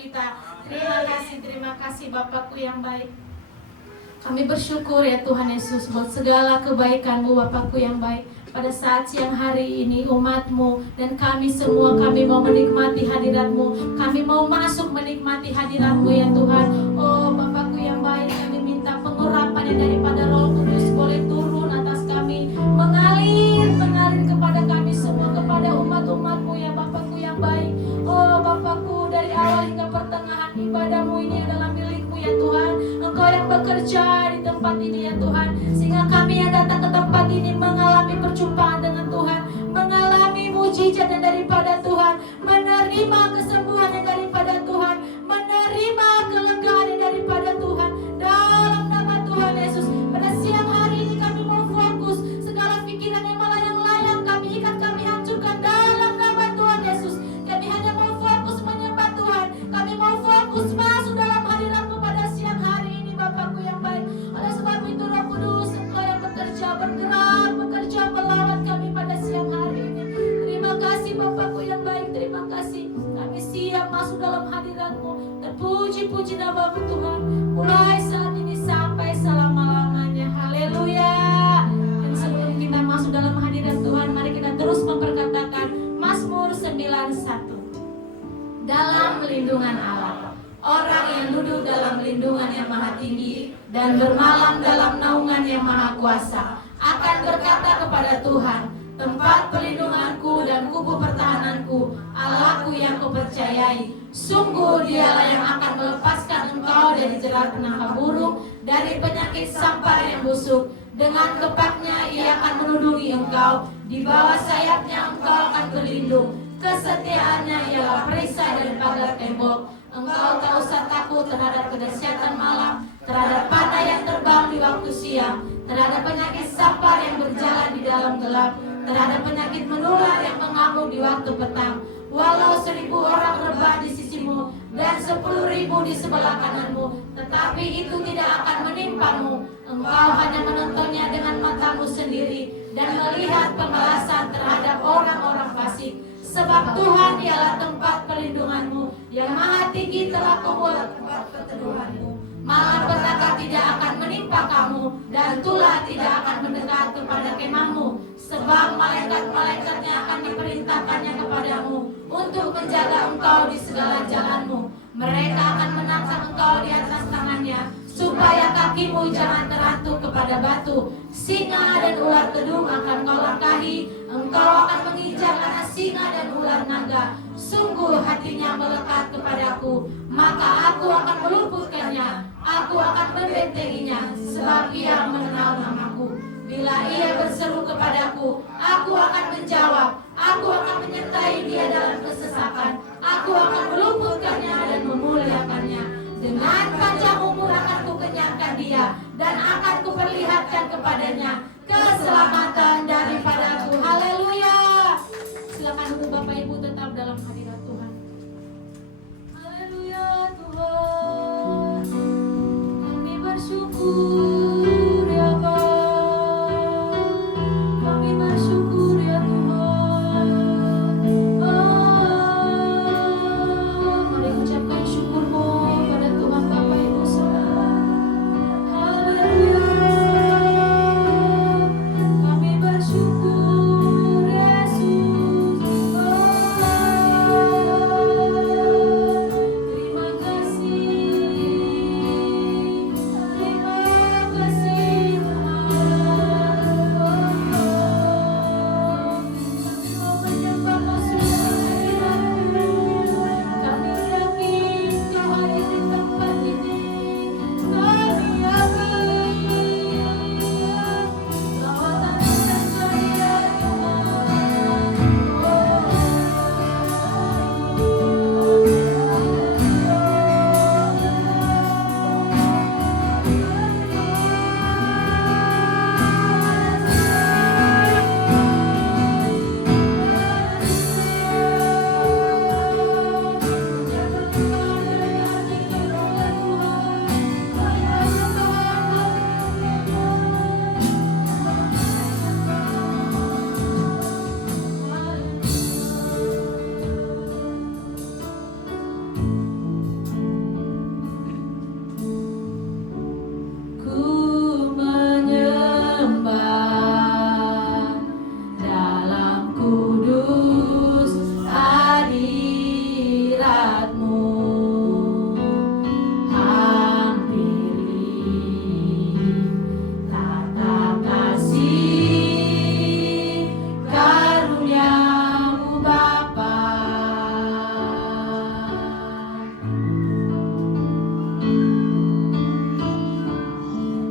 kita. Terima kasih Bapakku yang baik. Kami bersyukur ya Tuhan Yesus buat segala kebaikan-Mu Bapakku yang baik. Pada saat siang hari ini umat-Mu dan kami semua, kami mau menikmati hadirat-Mu. Kami mau masuk menikmati hadirat-Mu ya Tuhan. Oh Bapakku yang baik, kami minta pengurapan yang daripada Roh Kudus boleh turun atas kami, mengalir kepada kami semua, kepada umat-umat-Mu ya Bapakku yang baik. Oh Bapakku, dari awal hingga pertengahan ibadah-Mu ini adalah milik-Mu ya Tuhan. Engkau yang bekerja di tempat ini ya Tuhan, sehingga kami yang datang ke tempat ini mengalami perjumpaan dengan Tuhan, mengalami mujizat yang daripada Tuhan, menerima kesembuhan yang daripada Tuhan, menerima kelegaan yang daripada Tuhan. Dalam nama Tuhan Yesus, pada siang hari ini kami mau fokus segala pikiran yang malah yang layang kami ikat, kami hancurkan dalam nama Tuhan Yesus. Kami hanya mau fokus menyembah Tuhan, kami mau fokus masuk dalam hadirat-Mu pada siang hari ini Bapakku yang baik. Oleh sebab itu Roh Kudus, Engkau yang bekerja, bergerak, bekerja melawat kami pada siang hari ini. Terima kasih Bapakku yang baik, terima kasih. Kami siap masuk dalam hadirat-Mu. Terpuji-puji nama-Mu Tuhan, mulai saat ini sampai selama-lamanya. Haleluya. Dan sebelum kita masuk dalam hadirat Tuhan, mari kita terus memperkatakan Mazmur 91. Dalam lindungan Allah, orang yang duduk dalam lindungan yang maha tinggi dan bermalam dalam naungan yang maha kuasa akan berkata kepada Tuhan, tempat perlindunganku dan kubu pertahananku, Allahku yang kupercayai. Sungguh Dialah yang akan melepaskan engkau dari jerat penangkap burung, dari penyakit sampar yang busuk. Dengan kepaknya Ia akan menudungi engkau, di bawah sayapnya engkau akan berlindung. Kesetiaannya ialah perisai dari pagar tembok. Engkau tak usah takut terhadap kedahsyatan malam, terhadap panah yang terbang di waktu siang, terhadap penyakit sampar yang berjalan di dalam gelap, terhadap penyakit menular yang mengamuk di waktu petang. Walau 1.000 orang rebah di sisimu dan 10.000 di sebelah kananmu, tetapi itu tidak akan menimpamu. Engkau hanya menontonnya dengan matamu sendiri dan melihat pembalasan terhadap orang-orang fasik. Sebab Tuhan ialah tempat perlindunganmu, yang maha tinggi telah kubuat tempat perteduhanmu. Malapetaka tidak akan menimpa kamu, dan tulah tidak akan mendekat kepada kemahmu. Sebab malaikat-malaikatnya akan diperintahkannya kepadamu untuk menjaga engkau di segala jalanmu. Mereka akan menangkap engkau di atas tangannya, supaya kakimu jangan terantuk kepada batu. Singa dan ular kedung akan kau langkahi, engkau akan menginjak anak singa dan ular naga. Sungguh hatinya melekat kepadaku, maka aku akan meluputkannya, aku akan membentenginya, sebab ia mengenal namaku. Bila ia berseru kepadaku, aku akan menjawab, aku akan menyertai dia dalam kesesakan, aku akan meluputkannya dan memuliakannya. Dengan panjang umur akan kukenyangkan dia, dan akan kuperlihatkan kepadanya keselamatan daripadaku. Haleluya. Silakan duduk Bapak Ibu, tetap dalam hadirat Tuhan. Haleluya Tuhan, kami bersyukur ya Bapa, kami bersyukur ya Tuhan. Mari ucapkan syukur-Mu pada Tuhan Bapak Ibu Saudara. Haleluya, kami bersyukur.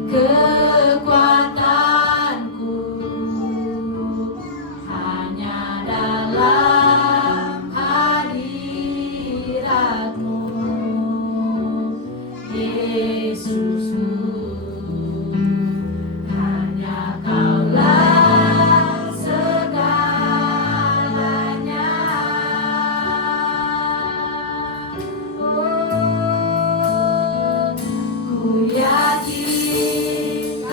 kekuatanku hanya dalam hadirat-Mu, Yesusku. Hanya Kaulah segalanya. Oh, ku yakin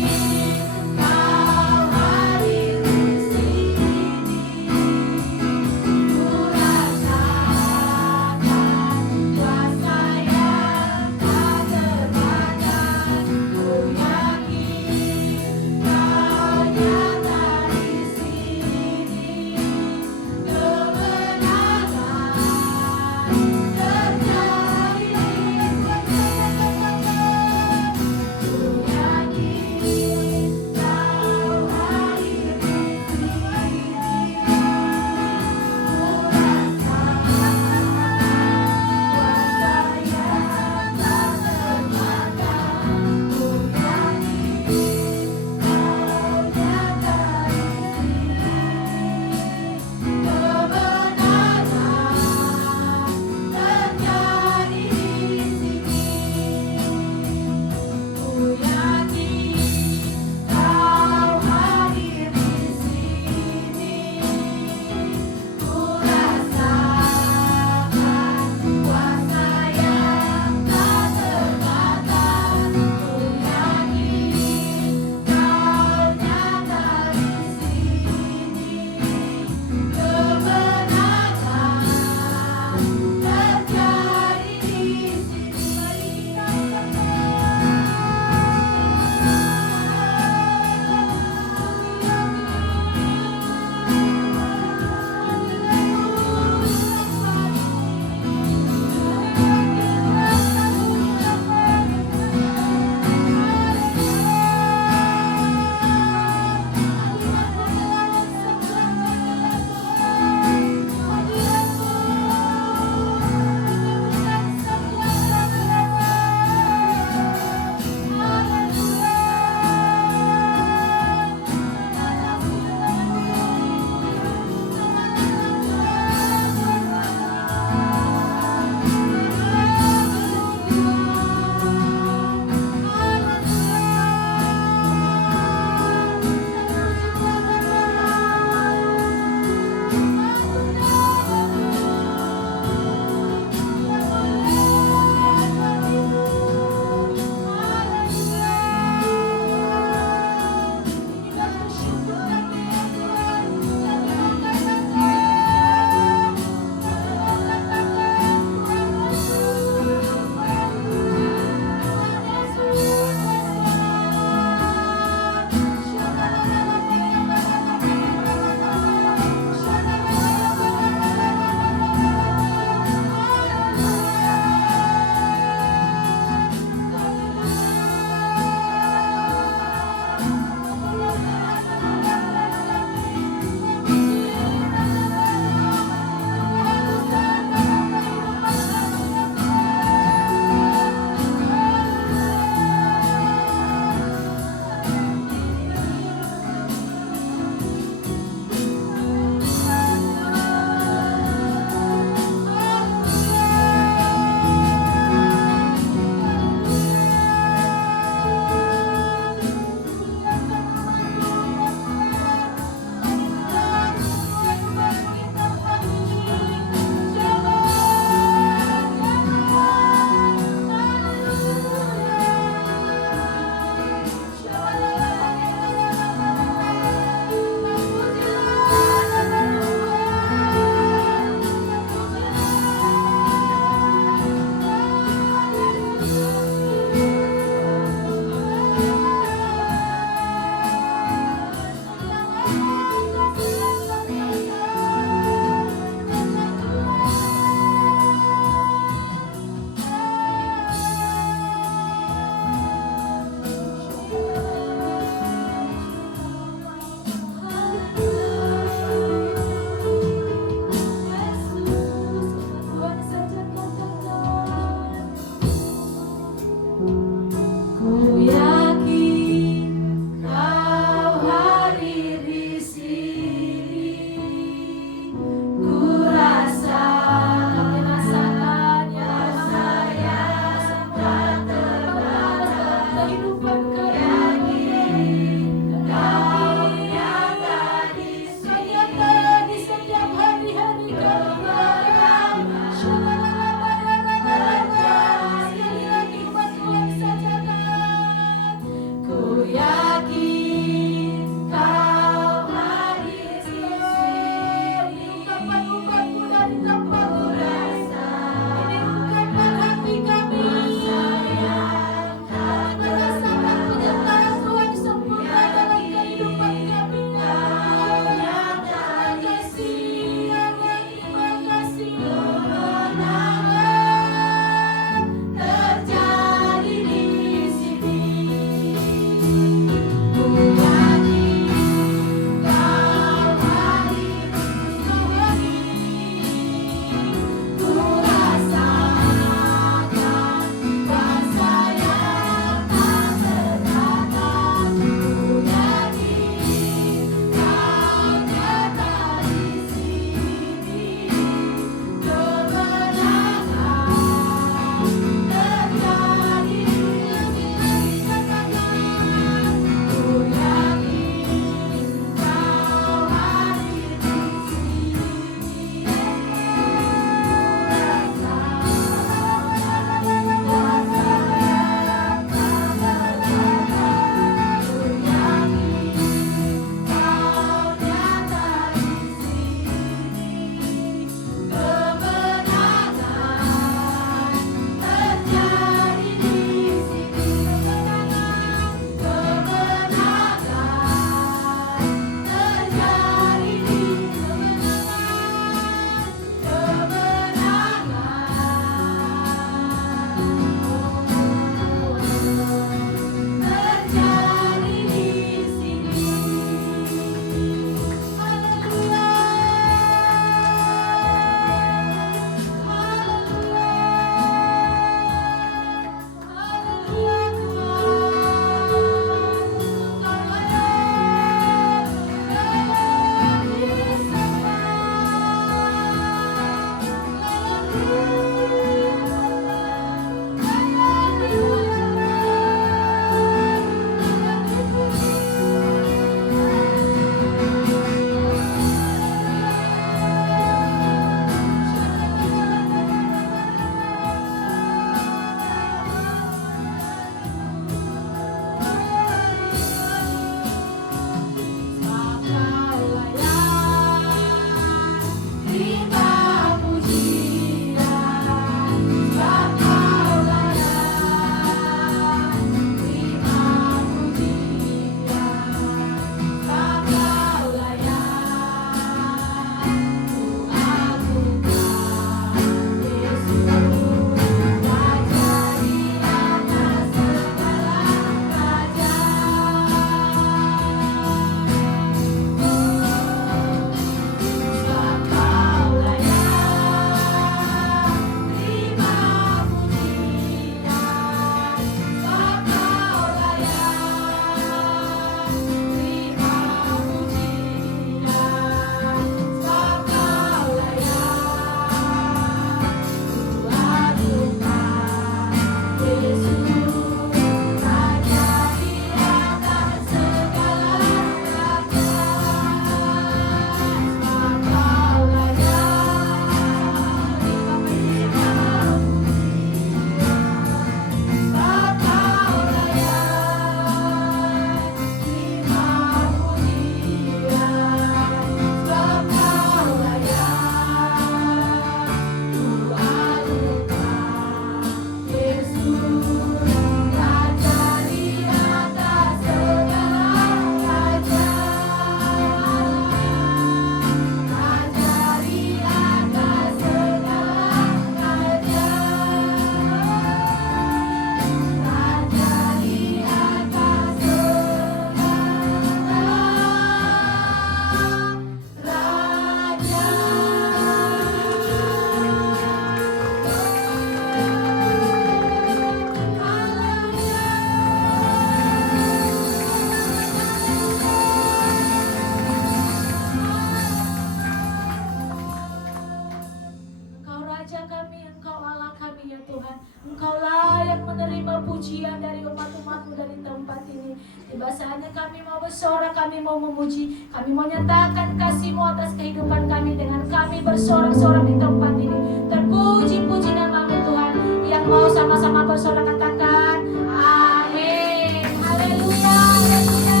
Engkau layak menerima pujian dari umat-umatmu dari tempat ini. Tiba saatnya kami mau bersorak, kami mau memuji, kami mau nyatakan kasih-Mu atas kehidupan kami dengan kami bersorak-sorak di tempat ini. Terpuji-puji nama-Mu Tuhan. Yang mau sama-sama bersorak katakan amin. Haleluya, haleluya.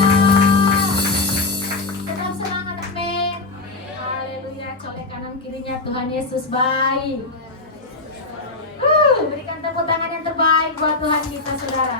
Tetap semangat, amin. Haleluya. Colek kanan kirinya, Tuhan Yesus baik. Berikan tepuk tangan yang terbaik buat Tuhan kita, saudara.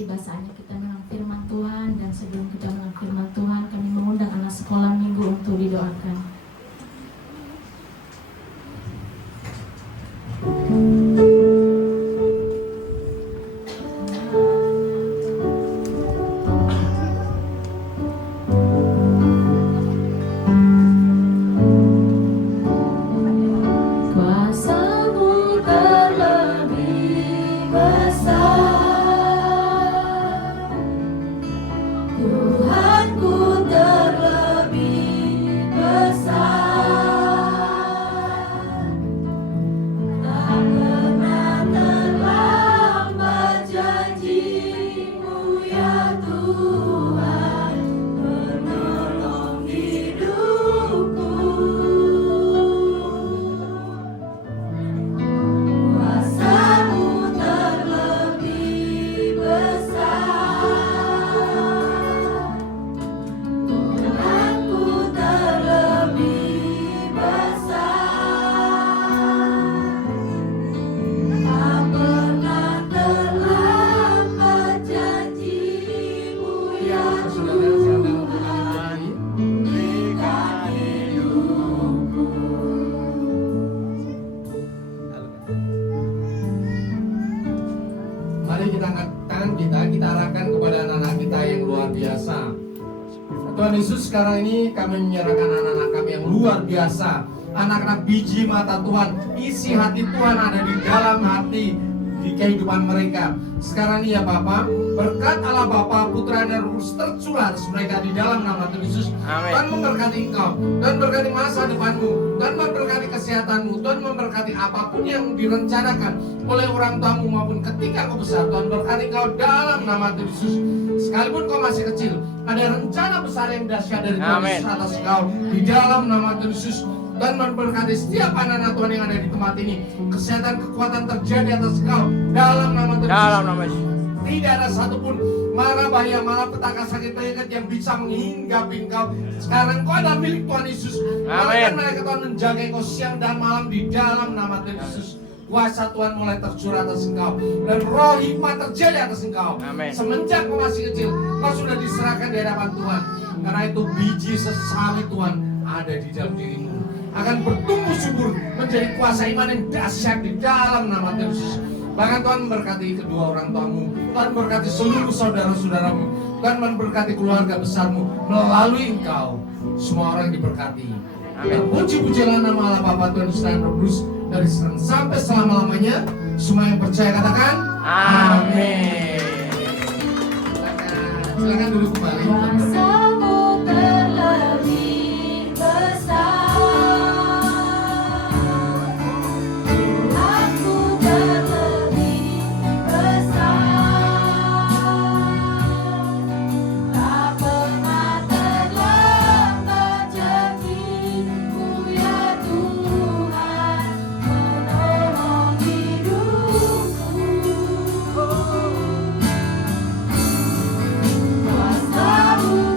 tiba saatnya kita memang firman Tuhan. Dan sebelum kita memang firman Tuhan, kami mengundang anak sekolah minggu untuk didoakan. Tuhan Yesus, sekarang ini kami menyerahkan anak-anak kami yang luar biasa, anak-anak biji mata Tuhan. Isi hati Tuhan ada di dalam hati, di kehidupan mereka. Sekarang ini ya Bapa, berkat Allah Bapa, Putra dan Roh Kudus tercurah atas mereka di dalam nama Tuhan Yesus. Tuhan memberkati engkau, Tuhan memberkati masa depanmu, Tuhan memberkati kesehatanmu, Tuhan memberkati apapun yang direncanakan oleh orang tuamu maupun ketika kau besar. Tuhan berkati engkau dalam nama Tuhan Yesus. Sekalipun kau masih kecil, ada rencana besar yang dahsyat dari Tuhan Yesus atas kau di dalam nama Tuhan Yesus. Dan memberkati setiap anak-anak Tuhan yang ada di tempat ini. Kesehatan, kekuatan terjadi atas kau dalam nama Tuhan Yesus. Tidak ada satupun mara bahaya, malapetaka, sakit penyakit yang bisa menghinggapi engkau. Sekarang kau adalah milik Tuhan Yesus. Amin. Mereka Tuhan menjaga engkau siang dan malam di dalam nama Tuhan Yesus. Kuasa Tuhan mulai tercurah atas engkau, dan roh hikmat terjadi atas engkau. Amin. Semenjak kau masih kecil, kau sudah diserahkan di hadapan Tuhan. Karena itu biji sesali Tuhan ada di dalam dirimu, akan bertumbuh subur menjadi kuasa iman yang dahsyat di dalam nama Tuhan Yesus. Bahkan Tuhan memberkati kedua orang tuamu, Tuhan memberkati seluruh saudara-saudaramu, Tuhan memberkati keluarga besarmu melalui engkau. Semua orang diberkati. Terpuji-pujilah nama Allah Bapa, Tuhan Yesus dan Roh Kudus dari sekarang sampai selama-lamanya. Semua yang percaya katakan amin. Silakan duduk kembali. Kuasamu terlebih besar, Tuhanku terlebih besar, tak pernah terlambat janji-Mu ya Tuhan, menolong hidupku. Kuasamu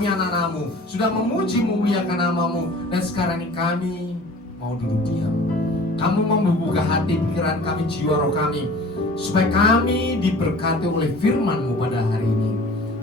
kami anak-anakmu, sudah memuji memuliakan namamu, dan sekarang ini kami mau duduk diam. Kamu membuka hati, pikiran kami, jiwa roh kami, supaya kami diberkati oleh firman-Mu pada hari ini.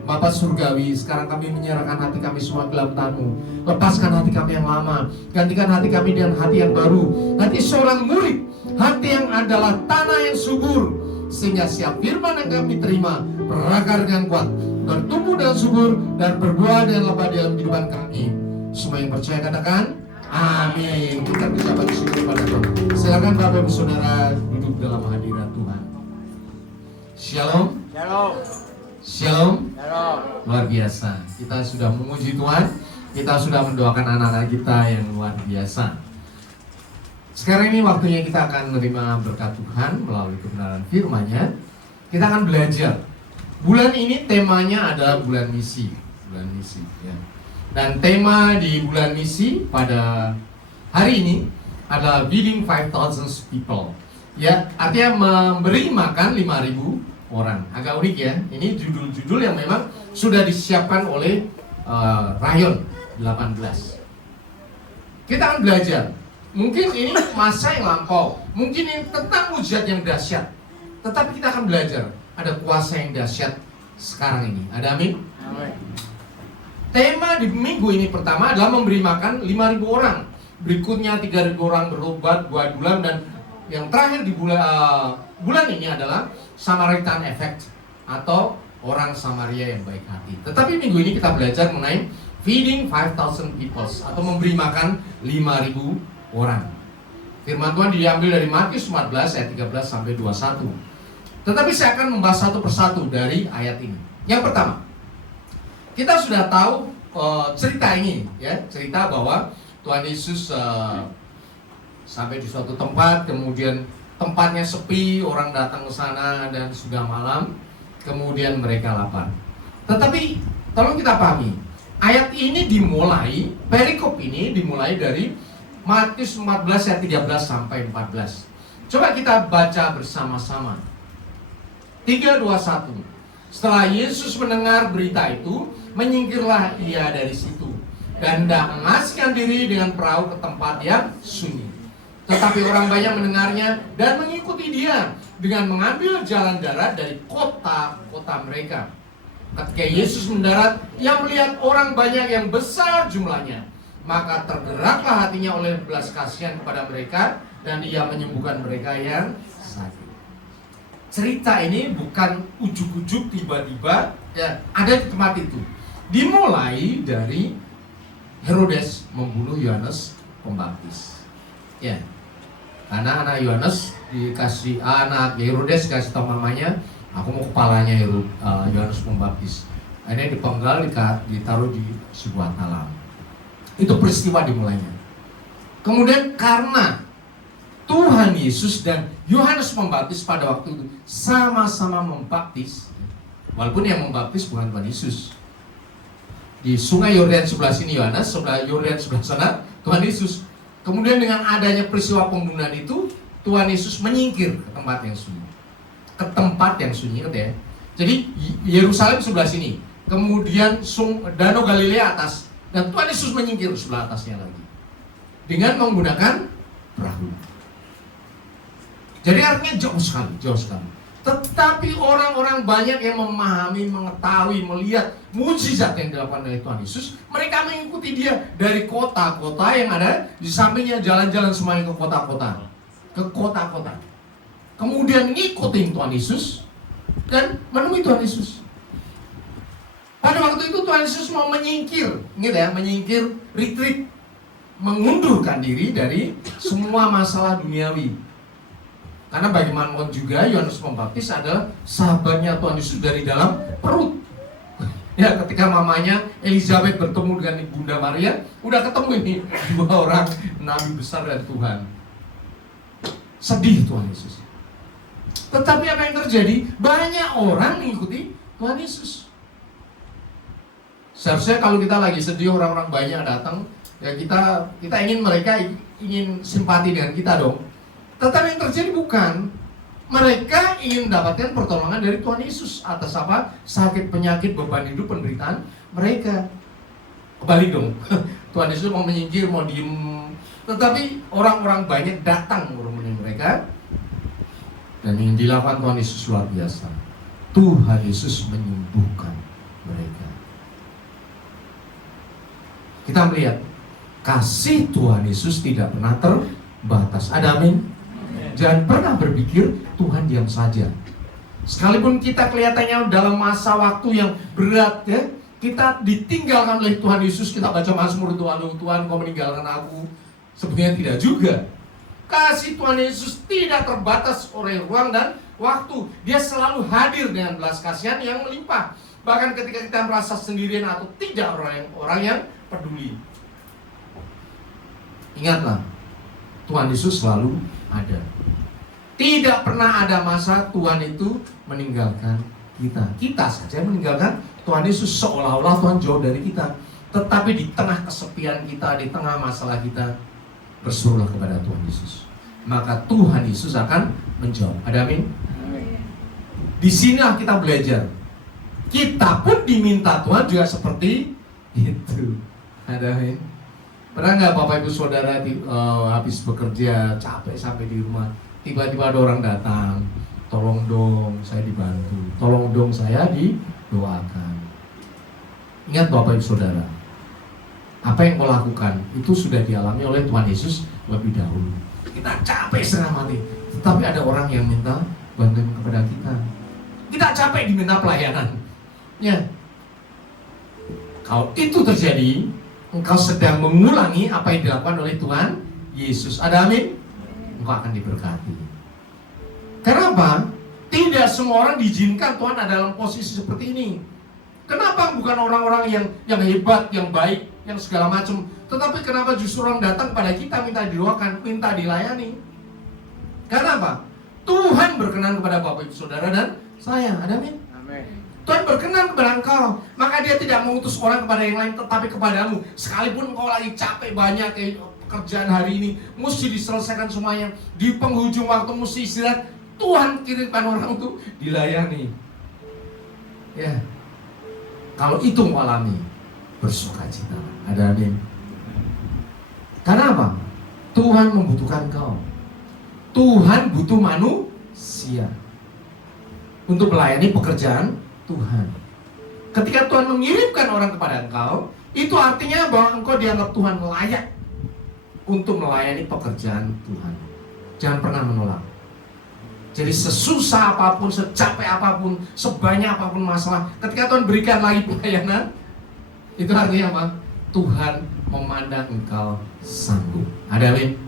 Bapa Surgawi, sekarang kami menyerahkan hati kami semua dalam tangan-Mu. Lepaskan hati kami yang lama, gantikan hati kami dengan hati yang baru, hati seorang murid, hati yang adalah tanah yang subur, sehingga siap firman yang kami terima berakar dengan kuat, bertumbuh dan subur, dan berbuah dan lebat dalam kehidupan kami. Semua yang percaya katakan amin. Kita ucapkan syukur pada Tuhan. Silakan Bapak Ibu Saudara duduk dalam hadirat Tuhan. Shalom. Shalom. Shalom. Shalom. Luar biasa. Kita sudah memuji Tuhan. Kita sudah mendoakan anak-anak kita yang luar biasa. Sekarang ini waktunya kita akan menerima berkat Tuhan melalui kebenaran firman-Nya. Kita akan belajar. Bulan ini temanya adalah bulan misi. Bulan misi, ya. Dan tema di bulan misi pada hari ini adalah feeding 5,000 people. Ya, artinya memberi makan 5.000 orang. Agak unik ya. Ini judul-judul yang memang sudah disiapkan oleh Rayon 18. Kita akan belajar. Mungkin ini masa yang lampau, mungkin ini tentang mujizat yang dahsyat. Tetapi kita akan belajar ada kuasa yang dahsyat sekarang ini. Ada amin? Amin. Tema di minggu ini pertama adalah memberi makan 5.000 orang. Berikutnya 3.000 orang berobat 2 bulan, dan yang terakhir di bulan ini adalah Samaritan Effect atau orang Samaria yang baik hati. Tetapi minggu ini kita belajar mengenai feeding 5,000 people atau memberi makan 5.000 orang. Firman Tuhan diambil dari Matius 14 ayat 13 sampai 21. Tetapi saya akan membahas satu persatu dari ayat ini. Yang pertama, kita sudah tahu cerita ini, ya, cerita bahwa Tuhan Yesus sampai di suatu tempat, kemudian tempatnya sepi, orang datang ke sana dan sudah malam, kemudian mereka lapar. Tetapi tolong kita pahami, ayat ini dimulai, perikop ini dimulai dari Matius 14 ayat 13 sampai 14. Coba kita baca bersama-sama. 3, 2, 1. Setelah Yesus mendengar berita itu, menyingkirlah ia dari situ dan hendak mengasihkan diri dengan perahu ke tempat yang sunyi. Tetapi orang banyak mendengarnya dan mengikuti dia dengan mengambil jalan darat dari kota-kota mereka. Ketika Yesus mendarat, ia melihat orang banyak yang besar jumlahnya. Maka tergeraklah hatinya oleh belas kasihan kepada mereka, dan ia menyembuhkan mereka yang sakit. Cerita ini bukan ujuk-ujuk tiba-tiba ya ada di tempat itu. Dimulai dari Herodes membunuh Yohanes Pembaptis. Ya. Karena anak Yohanes dikasih anak Herodes kasih tahu mamanya, aku mau kepalanya Yohanes Pembaptis. Akhirnya dipenggal, ditaruh di sebuah talam. Itu peristiwa dimulainya. Kemudian karena Tuhan Yesus dan Yohanes Pembaptis pada waktu itu sama-sama membaptis, walaupun yang membaptis bukan Tuhan Yesus. Di sungai Yordan sebelah sini Yohanes, sebelah Yordan sebelah sana Tuhan Yesus. Kemudian dengan adanya peristiwa pembunuhan itu, Tuhan Yesus menyingkir ke tempat yang sunyi. Ke tempat yang sunyi, ya. Jadi Yerusalem sebelah sini, kemudian Danau Galilea atas, dan Tuhan Yesus menyingkir sebelah atasnya lagi dengan menggunakan perahu. Jadi artinya jauh sekali. Tetapi orang-orang banyak yang memahami, mengetahui, melihat mujizat yang dilakukan oleh Tuhan Yesus. Mereka mengikuti dia dari kota-kota yang ada di sampingnya, jalan-jalan semuanya ke kota-kota. Ke kota-kota. Kemudian ngikutin Tuhan Yesus dan menemui Tuhan Yesus. Pada waktu itu Tuhan Yesus mau menyingkir, menyingkir, retreat, mengundurkan diri dari semua masalah duniawi. Karena bagaimanapun juga Yohanes Pembaptis adalah sahabatnya Tuhan Yesus dari dalam perut. Ya, ketika mamanya Elizabeth bertemu dengan Bunda Maria, udah ketemu ini dua orang nabi besar dari Tuhan. Sedih Tuhan Yesus. Tetapi apa yang terjadi? Banyak orang mengikuti Tuhan Yesus. Seharusnya kalau kita lagi sedih, orang-orang banyak datang, ya kita ingin mereka ingin simpati dengan kita dong. Tetapi yang terjadi bukan. Mereka ingin mendapatkan pertolongan dari Tuhan Yesus atas apa? Sakit, penyakit, beban hidup, penderitaan mereka. kebalik dong. Tuhan Yesus mau menyingkir, mau diem, tetapi orang-orang banyak datang mengerumuni mereka. Dan yang dilakukan Tuhan Yesus luar biasa. Tuhan Yesus menyembuhkan mereka. Kita melihat kasih Tuhan Yesus tidak pernah terbatas. Ada amin? Jangan pernah berpikir Tuhan diam saja. Sekalipun kita kelihatannya dalam masa waktu yang berat, ya, kita ditinggalkan oleh Tuhan Yesus. Kita baca Mazmur, Tuhan kau meninggalkan aku. Sebenarnya tidak juga. Kasih Tuhan Yesus tidak terbatas oleh ruang dan waktu. Dia selalu hadir dengan belas kasihan yang melimpah. Bahkan ketika kita merasa sendirian atau tidak orang yang peduli. Ingatlah, Tuhan Yesus selalu ada. Tidak pernah ada masa Tuhan itu meninggalkan kita. Kita saja meninggalkan Tuhan Yesus, seolah-olah Tuhan jauh dari kita. Tetapi di tengah kesepian kita, di tengah masalah kita, berserulah kepada Tuhan Yesus. Maka Tuhan Yesus akan menjawab. Ada amin? Di sinilah kita belajar. Kita pun diminta Tuhan juga seperti itu. Ada amin? Pernah nggak Bapak Ibu Saudara habis bekerja capek sampai di rumah, tiba-tiba ada orang datang, tolong dong saya dibantu, tolong dong saya didoakan. Ingat Bapak Ibu Saudara, apa yang kau lakukan itu sudah dialami oleh Tuhan Yesus lebih dahulu. Kita capek setengah mati, tetapi ada orang yang minta bantuan kepada kita. Kita capek diminta pelayanan. Ya. Kalau itu terjadi, engkau sedang mengulangi apa yang dilakukan oleh Tuhan Yesus. Ada amin? Engkau akan diberkati. Kenapa? Tidak semua orang diizinkan Tuhan ada dalam posisi seperti ini. Kenapa bukan orang-orang yang hebat, yang baik, yang segala macam, tetapi kenapa justru orang datang pada kita minta didoakan, minta dilayani? Karena apa? Tuhan berkenan kepada Bapak Ibu Saudara dan saya. Ada amin? Tuhan berkenan kepada engkau, maka dia tidak mengutus orang kepada yang lain, tetapi kepadamu. Sekalipun engkau lagi capek banyak pekerjaan hari ini, mesti diselesaikan semuanya, di penghujung waktu mesti istirahat, Tuhan kirimkan orang untuk dilayani. Ya, kalau itu mau alami, bersukacita. Ada amin? Karena apa? Tuhan membutuhkan kau. Tuhan butuh manusia untuk melayani pekerjaan Tuhan. Ketika Tuhan mengirimkan orang kepada engkau, itu artinya bahwa engkau dianggap Tuhan layak untuk melayani pekerjaan Tuhan. Jangan pernah menolak. Jadi sesusah apapun, secapek apapun, sebanyak apapun masalah, ketika Tuhan berikan lagi pelayanan, itu artinya apa? Tuhan memandang engkau sanggup. Ada amin?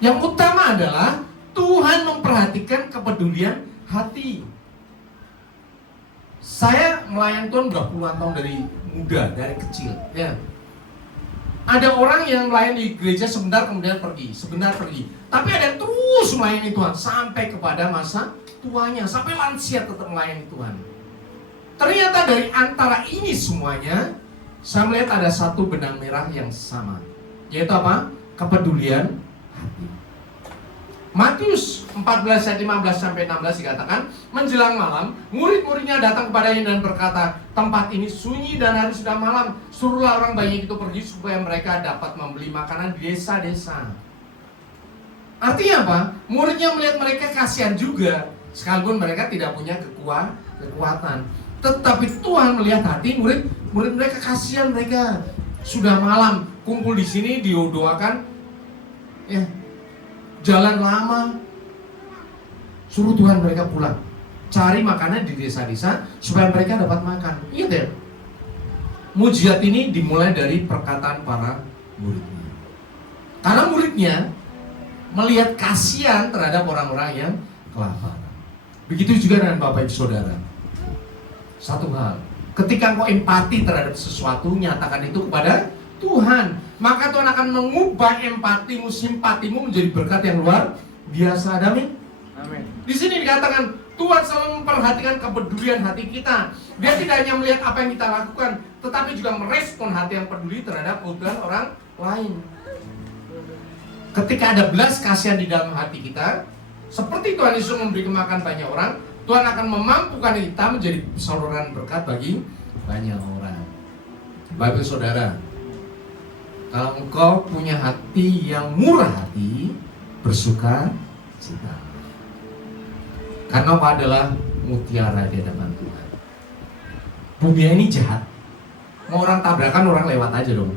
Yang utama adalah Tuhan memperhatikan kepedulian hati. Saya melayani Tuhan udah puluhan tahun dari muda, dari kecil. Ya. Ada orang yang melayani di gereja sebentar kemudian pergi, sebentar pergi. Tapi ada yang terus melayani Tuhan sampai kepada masa tuanya, sampai lansia tetap melayani Tuhan. Ternyata dari antara ini semuanya, saya melihat ada satu benang merah yang sama, yaitu apa? Kepedulian hati. Matius 14 ayat 15 sampai 16 dikatakan, menjelang malam, murid-muridnya datang kepadanya dan berkata, tempat ini sunyi dan hari sudah malam, suruhlah orang banyak itu pergi supaya mereka dapat membeli makanan di desa-desa. Artinya apa? Muridnya melihat mereka kasihan juga, sekalipun mereka tidak punya kekuatan. Tetapi Tuhan melihat hati murid mereka, kasihan mereka. Sudah malam, kumpul di sini didoakan, ya. Jalan lama, suruh Tuhan mereka pulang, cari makanan di desa-desa supaya mereka dapat makan. Iya deh. Mujizat ini dimulai dari perkataan para muridnya. Karena muridnya melihat kasihan terhadap orang-orang yang kelaparan. Begitu juga dengan Bapak Ibu Saudara. Satu hal, ketika kau empati terhadap sesuatu, nyatakan itu kepada Tuhan, maka Tuhan akan mengubah empatimu, simpatimu menjadi berkat yang luar biasa. Amin. Amin. Di sini dikatakan Tuhan selalu memperhatikan kepedulian hati kita. Dia tidak hanya melihat apa yang kita lakukan, tetapi juga merespon hati yang peduli terhadap kebutuhan orang lain. Ketika ada belas kasihan di dalam hati kita, seperti Tuhan Yesus memberi makan banyak orang, Tuhan akan memampukan kita menjadi saluran berkat bagi banyak orang. Bapak Saudara, kalau engkau punya hati yang murah hati, bersuka cita. Karena engkau adalah mutiara di hadapan Tuhan. Dunia ini jahat. Mau orang tabrakan, orang lewat aja dong.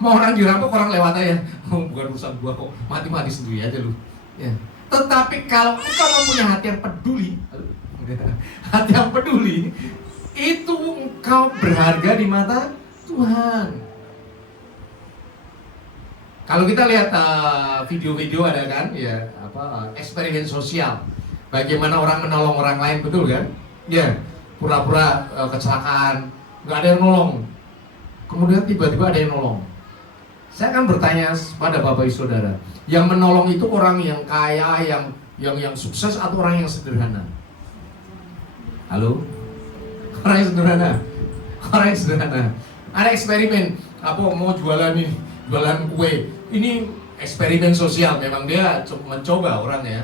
Mau orang dirampok, orang lewat aja. Oh, bukan urusan gua kok, mati-mati sendiri aja lu. Ya. Tetapi kalau engkau mempunyai hati yang peduli, hati yang peduli, itu engkau berharga di mata Tuhan. Kalau kita lihat video-video ada kan, ya eksperimen sosial, bagaimana orang menolong orang lain, betul kan? Ya, pura-pura kecelakaan, nggak ada yang nolong, kemudian tiba-tiba ada yang nolong. Saya akan bertanya pada Bapak Ibu Saudara, yang menolong itu orang yang kaya, yang sukses atau orang yang sederhana? Halo? Orang yang sederhana. Orang yang sederhana. Ada eksperimen, mau jualan nih, jualan kue. Ini eksperimen sosial, memang dia mencoba orang ya.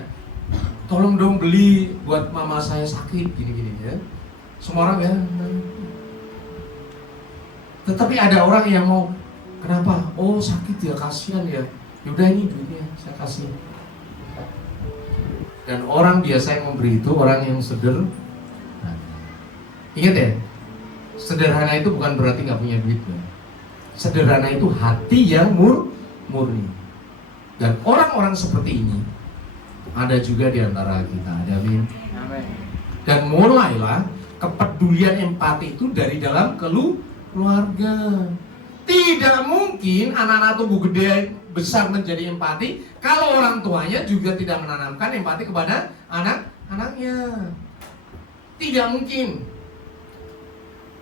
Tolong dong beli buat mama saya sakit gini-gini ya. Semua orang ya. Tetapi ada orang yang mau, kenapa? Oh sakit ya, kasihan ya. Yaudah ini duitnya saya kasih. Dan orang biasa yang memberi itu orang yang sederhana. Ingat ya, sederhana itu bukan berarti nggak punya duit. Sederhana itu hati yang murni. Dan orang-orang seperti ini ada juga di antara kita. Amin. Dan mulailah kepedulian empati itu dari dalam keluarga. Tidak mungkin anak-anak tubuh gede besar menjadi empati kalau orang tuanya juga tidak menanamkan empati kepada anak-anaknya. Tidak mungkin.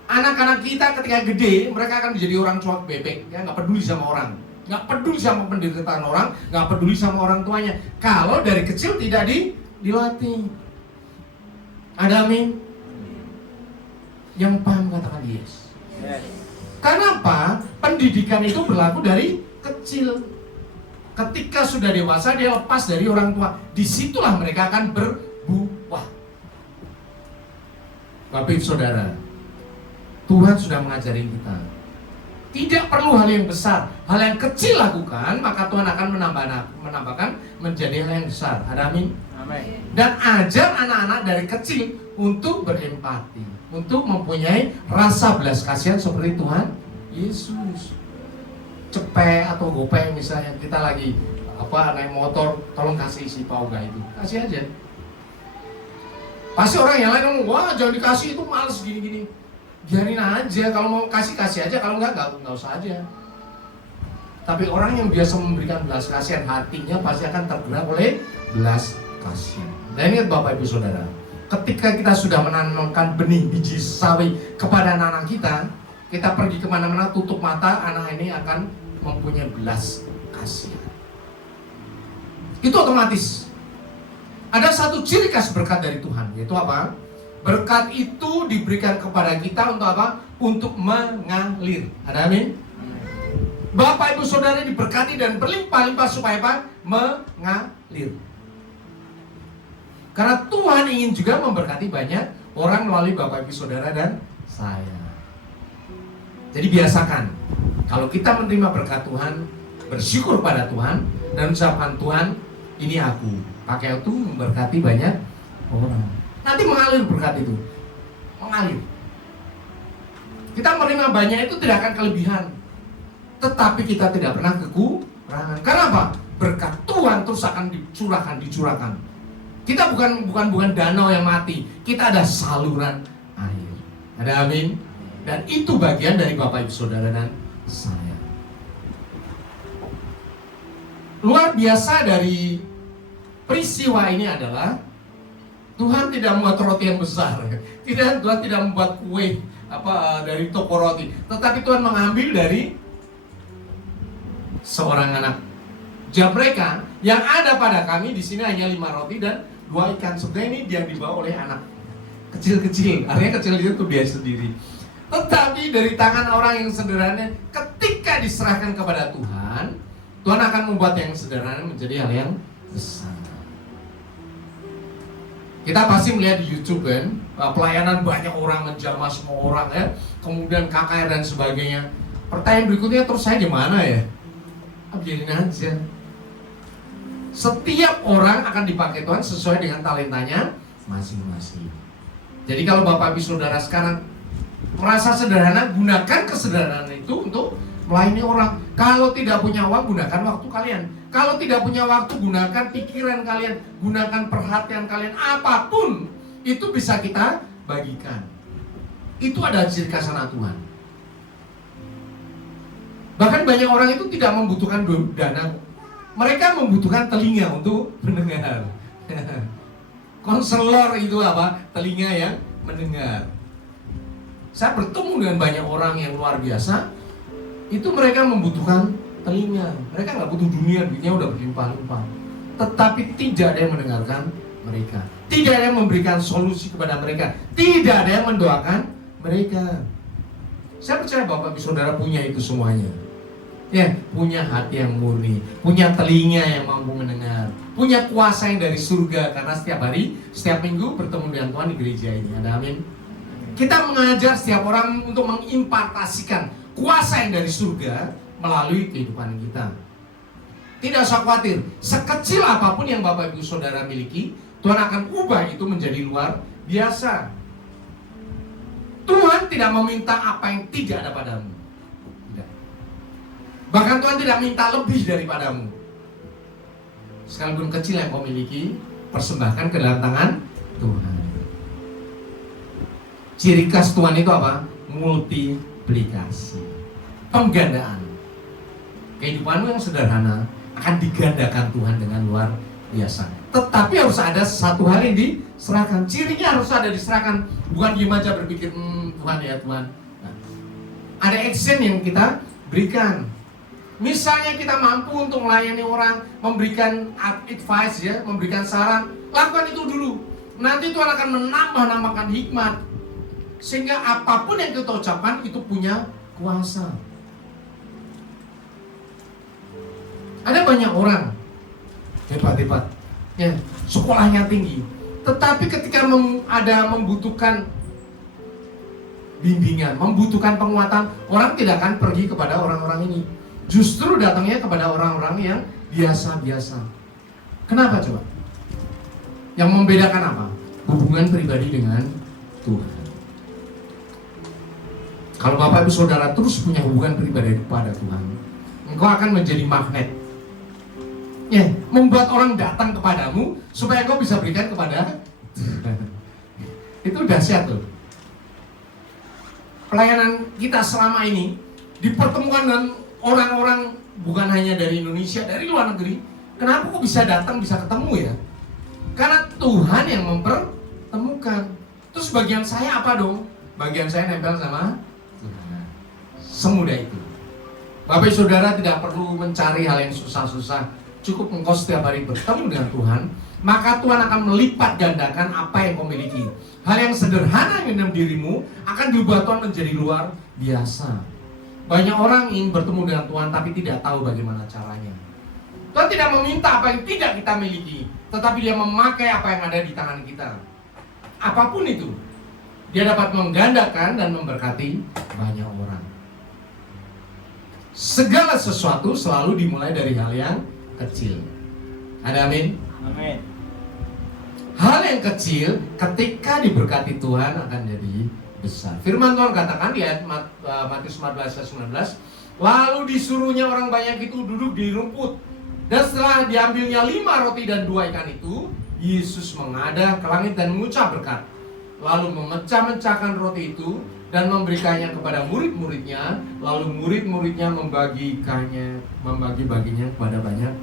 Anak-anak kita ketika gede, mereka akan menjadi orang cuek bebek, ya, nggak peduli sama orang, nggak peduli sama penderitaan orang, nggak peduli sama orang tuanya. Kalau dari kecil tidak dilatih. Ada amin? Yang paham katakan yes. Kenapa? Pendidikan itu berlaku dari kecil. Ketika sudah dewasa, dia lepas dari orang tua. Disitulah mereka akan berbuah. Bapak Ibu Saudara, Tuhan sudah mengajari kita. Tidak perlu hal yang besar, hal yang kecil lakukan, maka Tuhan akan menambahkan menjadi hal yang besar. Ada amin? Amin. Dan ajar anak-anak dari kecil untuk berempati, untuk mempunyai rasa belas kasihan seperti Tuhan Yesus. Cepet atau gopeng misalnya, kita lagi naik motor, tolong kasih si pauga itu, kasih aja. Pasti orang yang lain ngomong, wah jangan dikasih, itu males gini-gini. Biarin aja, kalau mau kasih aja, kalau enggak usah aja. Tapi orang yang biasa memberikan belas kasihan, hatinya pasti akan tergerak oleh belas kasihan. Dan ingat Bapak Ibu Saudara, ketika kita sudah menanamkan benih biji sawi kepada anak-anak kita pergi kemana-mana tutup mata, anak ini akan mempunyai belas kasihan. Itu otomatis. Ada satu ciri khas berkat dari Tuhan, yaitu apa? Berkat itu diberikan kepada kita untuk apa? Untuk mengalir. Ada amin? Bapak Ibu Saudara diberkati dan berlimpah-limpah supaya apa? Mengalir. Karena Tuhan ingin juga memberkati banyak orang melalui Bapak Ibu Saudara dan saya. Jadi biasakan, kalau kita menerima berkat Tuhan, bersyukur pada Tuhan dan ucapkan, Tuhan, ini aku pakai itu memberkati banyak orang. Nanti mengalir berkat itu, mengalir. Kita menerima banyak itu tidak akan kelebihan, tetapi kita tidak pernah kekurangan. Kenapa? Berkat Tuhan terus akan dicurahkan. Kita bukan danau yang mati, kita ada saluran air. Ada amin? Dan itu bagian dari Bapak Ibu Saudara dan saya. Luar biasa dari peristiwa ini adalah Tuhan tidak membuat roti yang besar. Tuhan tidak membuat kue dari toko roti, tetapi Tuhan mengambil dari seorang anak. Jawab mereka, yang ada pada kami di sini hanya 5 roti dan 2 ikan. Sebenarnya ini yang dibawa oleh anak kecil-kecil, artinya kecil itu dia sendiri. Tetapi dari tangan orang yang sederhana, ketika diserahkan kepada Tuhan, Tuhan akan membuat yang sederhana menjadi hal yang besar. Kita pasti melihat di YouTube kan, pelayanan banyak orang menjamah semua orang ya, kemudian KKR dan sebagainya. Pertanyaan berikutnya, terus saya gimana ya? Biarin aja. Setiap orang akan dipakai Tuhan sesuai dengan talentanya masing-masing. Jadi kalau Bapak Ibu Saudara sekarang merasa sederhana, gunakan kesederhanaan itu untuk melayani orang. Kalau tidak punya uang, gunakan waktu kalian. Kalau tidak punya waktu, gunakan pikiran kalian, gunakan perhatian kalian. Apapun itu bisa kita bagikan. Itu adalah ciri khas anak Tuhan. Bahkan banyak orang itu tidak membutuhkan dana. Mereka membutuhkan telinga untuk mendengar. Konselor itu apa? Telinga yang mendengar. Saya bertemu dengan banyak orang yang luar biasa. Itu mereka membutuhkan telinga. Mereka nggak butuh dunia, duitnya udah berlimpah-limpah. Tetapi tidak ada yang mendengarkan mereka. Tidak ada yang memberikan solusi kepada mereka. Tidak ada yang mendoakan mereka. Saya percaya Bapak Ibu Saudara punya itu semuanya. Ya, punya hati yang murni, punya telinga yang mampu mendengar, punya kuasa yang dari surga, karena setiap hari, setiap minggu bertemu dengan Tuhan di gereja ini. Ada amin. Kita mengajar setiap orang untuk mengimpartasikan kuasa yang dari surga melalui kehidupan kita. Tidak usah khawatir, sekecil apapun yang Bapak Ibu Saudara miliki, Tuhan akan ubah itu menjadi luar biasa. Tuhan tidak meminta apa yang tidak ada padamu. Tidak. Bahkan Tuhan tidak minta lebih daripadamu. Sekalipun kecil yang kau miliki, persembahkan ke dalam tangan Tuhan. Ciri khas Tuhan itu apa? Multiplikasi, penggandaan. Kehidupanmu yang sederhana akan digandakan Tuhan dengan luar biasa. Tetapi harus ada satu hal yang diserahkan. Cirinya harus ada diserahkan. Bukan diem aja berpikir, Tuhan ya Tuhan. Nah, ada action yang kita berikan. Misalnya kita mampu untuk melayani orang, memberikan advice ya, memberikan saran, lakukan itu dulu. Nanti Tuhan akan menambahkan hikmat. Sehingga apapun yang kita ucapkan itu punya kuasa. Ada banyak orang hebat-hebat, ya, sekolahnya tinggi, tetapi ketika ada membutuhkan bimbingan, membutuhkan penguatan, orang tidak akan pergi kepada orang-orang ini. Justru datangnya kepada orang-orang yang biasa-biasa. Kenapa coba? Yang membedakan apa? Hubungan pribadi dengan Tuhan. Kalau Bapak Ibu Saudara terus punya hubungan pribadi kepada Tuhan, engkau akan menjadi magnet. Ya, membuat orang datang kepadamu supaya engkau bisa berikan kepada itu dahsyat tuh. Pelayanan kita selama ini dipertemukan dengan orang-orang bukan hanya dari Indonesia, dari luar negeri. Kenapa kok bisa datang, bisa ketemu ya? Karena Tuhan yang mempertemukan. Terus bagian saya apa dong? Bagian saya nempel sama Tuhan. Semudah itu. Bapak Saudara tidak perlu mencari hal yang susah-susah. Cukup engkau setiap hari bertemu dengan Tuhan, maka Tuhan akan melipat gandakan apa yang kau miliki. Hal yang sederhana yang dalam dirimu akan diubah Tuhan menjadi luar biasa. Banyak orang ingin bertemu dengan Tuhan tapi tidak tahu bagaimana caranya. Tuhan tidak meminta apa yang tidak kita miliki, tetapi Dia memakai apa yang ada di tangan kita. Apapun itu, Dia dapat menggandakan dan memberkati banyak orang. Segala sesuatu selalu dimulai dari hal yang kecil. Ada amin? Amin. Hal yang kecil ketika diberkati Tuhan akan jadi besar. Firman Tuhan katakan di ayat Matius 14:19, lalu disuruhnya orang banyak itu duduk di rumput, dan setelah diambilnya 5 roti dan 2 ikan itu, Yesus menghadap ke langit dan mengucap berkat, lalu memecah-mecahkan roti itu dan memberikannya kepada murid-muridnya, lalu murid-muridnya membagi-baginya kepada banyak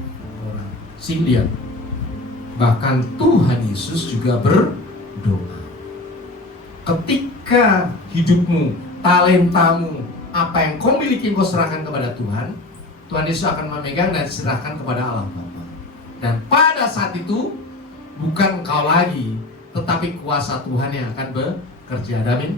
orang. Sing lihat, bahkan Tuhan Yesus juga berdoa. Ketika hidupmu, talentamu, apa yang kau miliki kau serahkan kepada Tuhan, Tuhan Yesus akan memegang dan serahkan kepada Allah Bapa. Dan pada saat itu bukan kau lagi, tetapi kuasa Tuhan yang akan bekerja. Amin.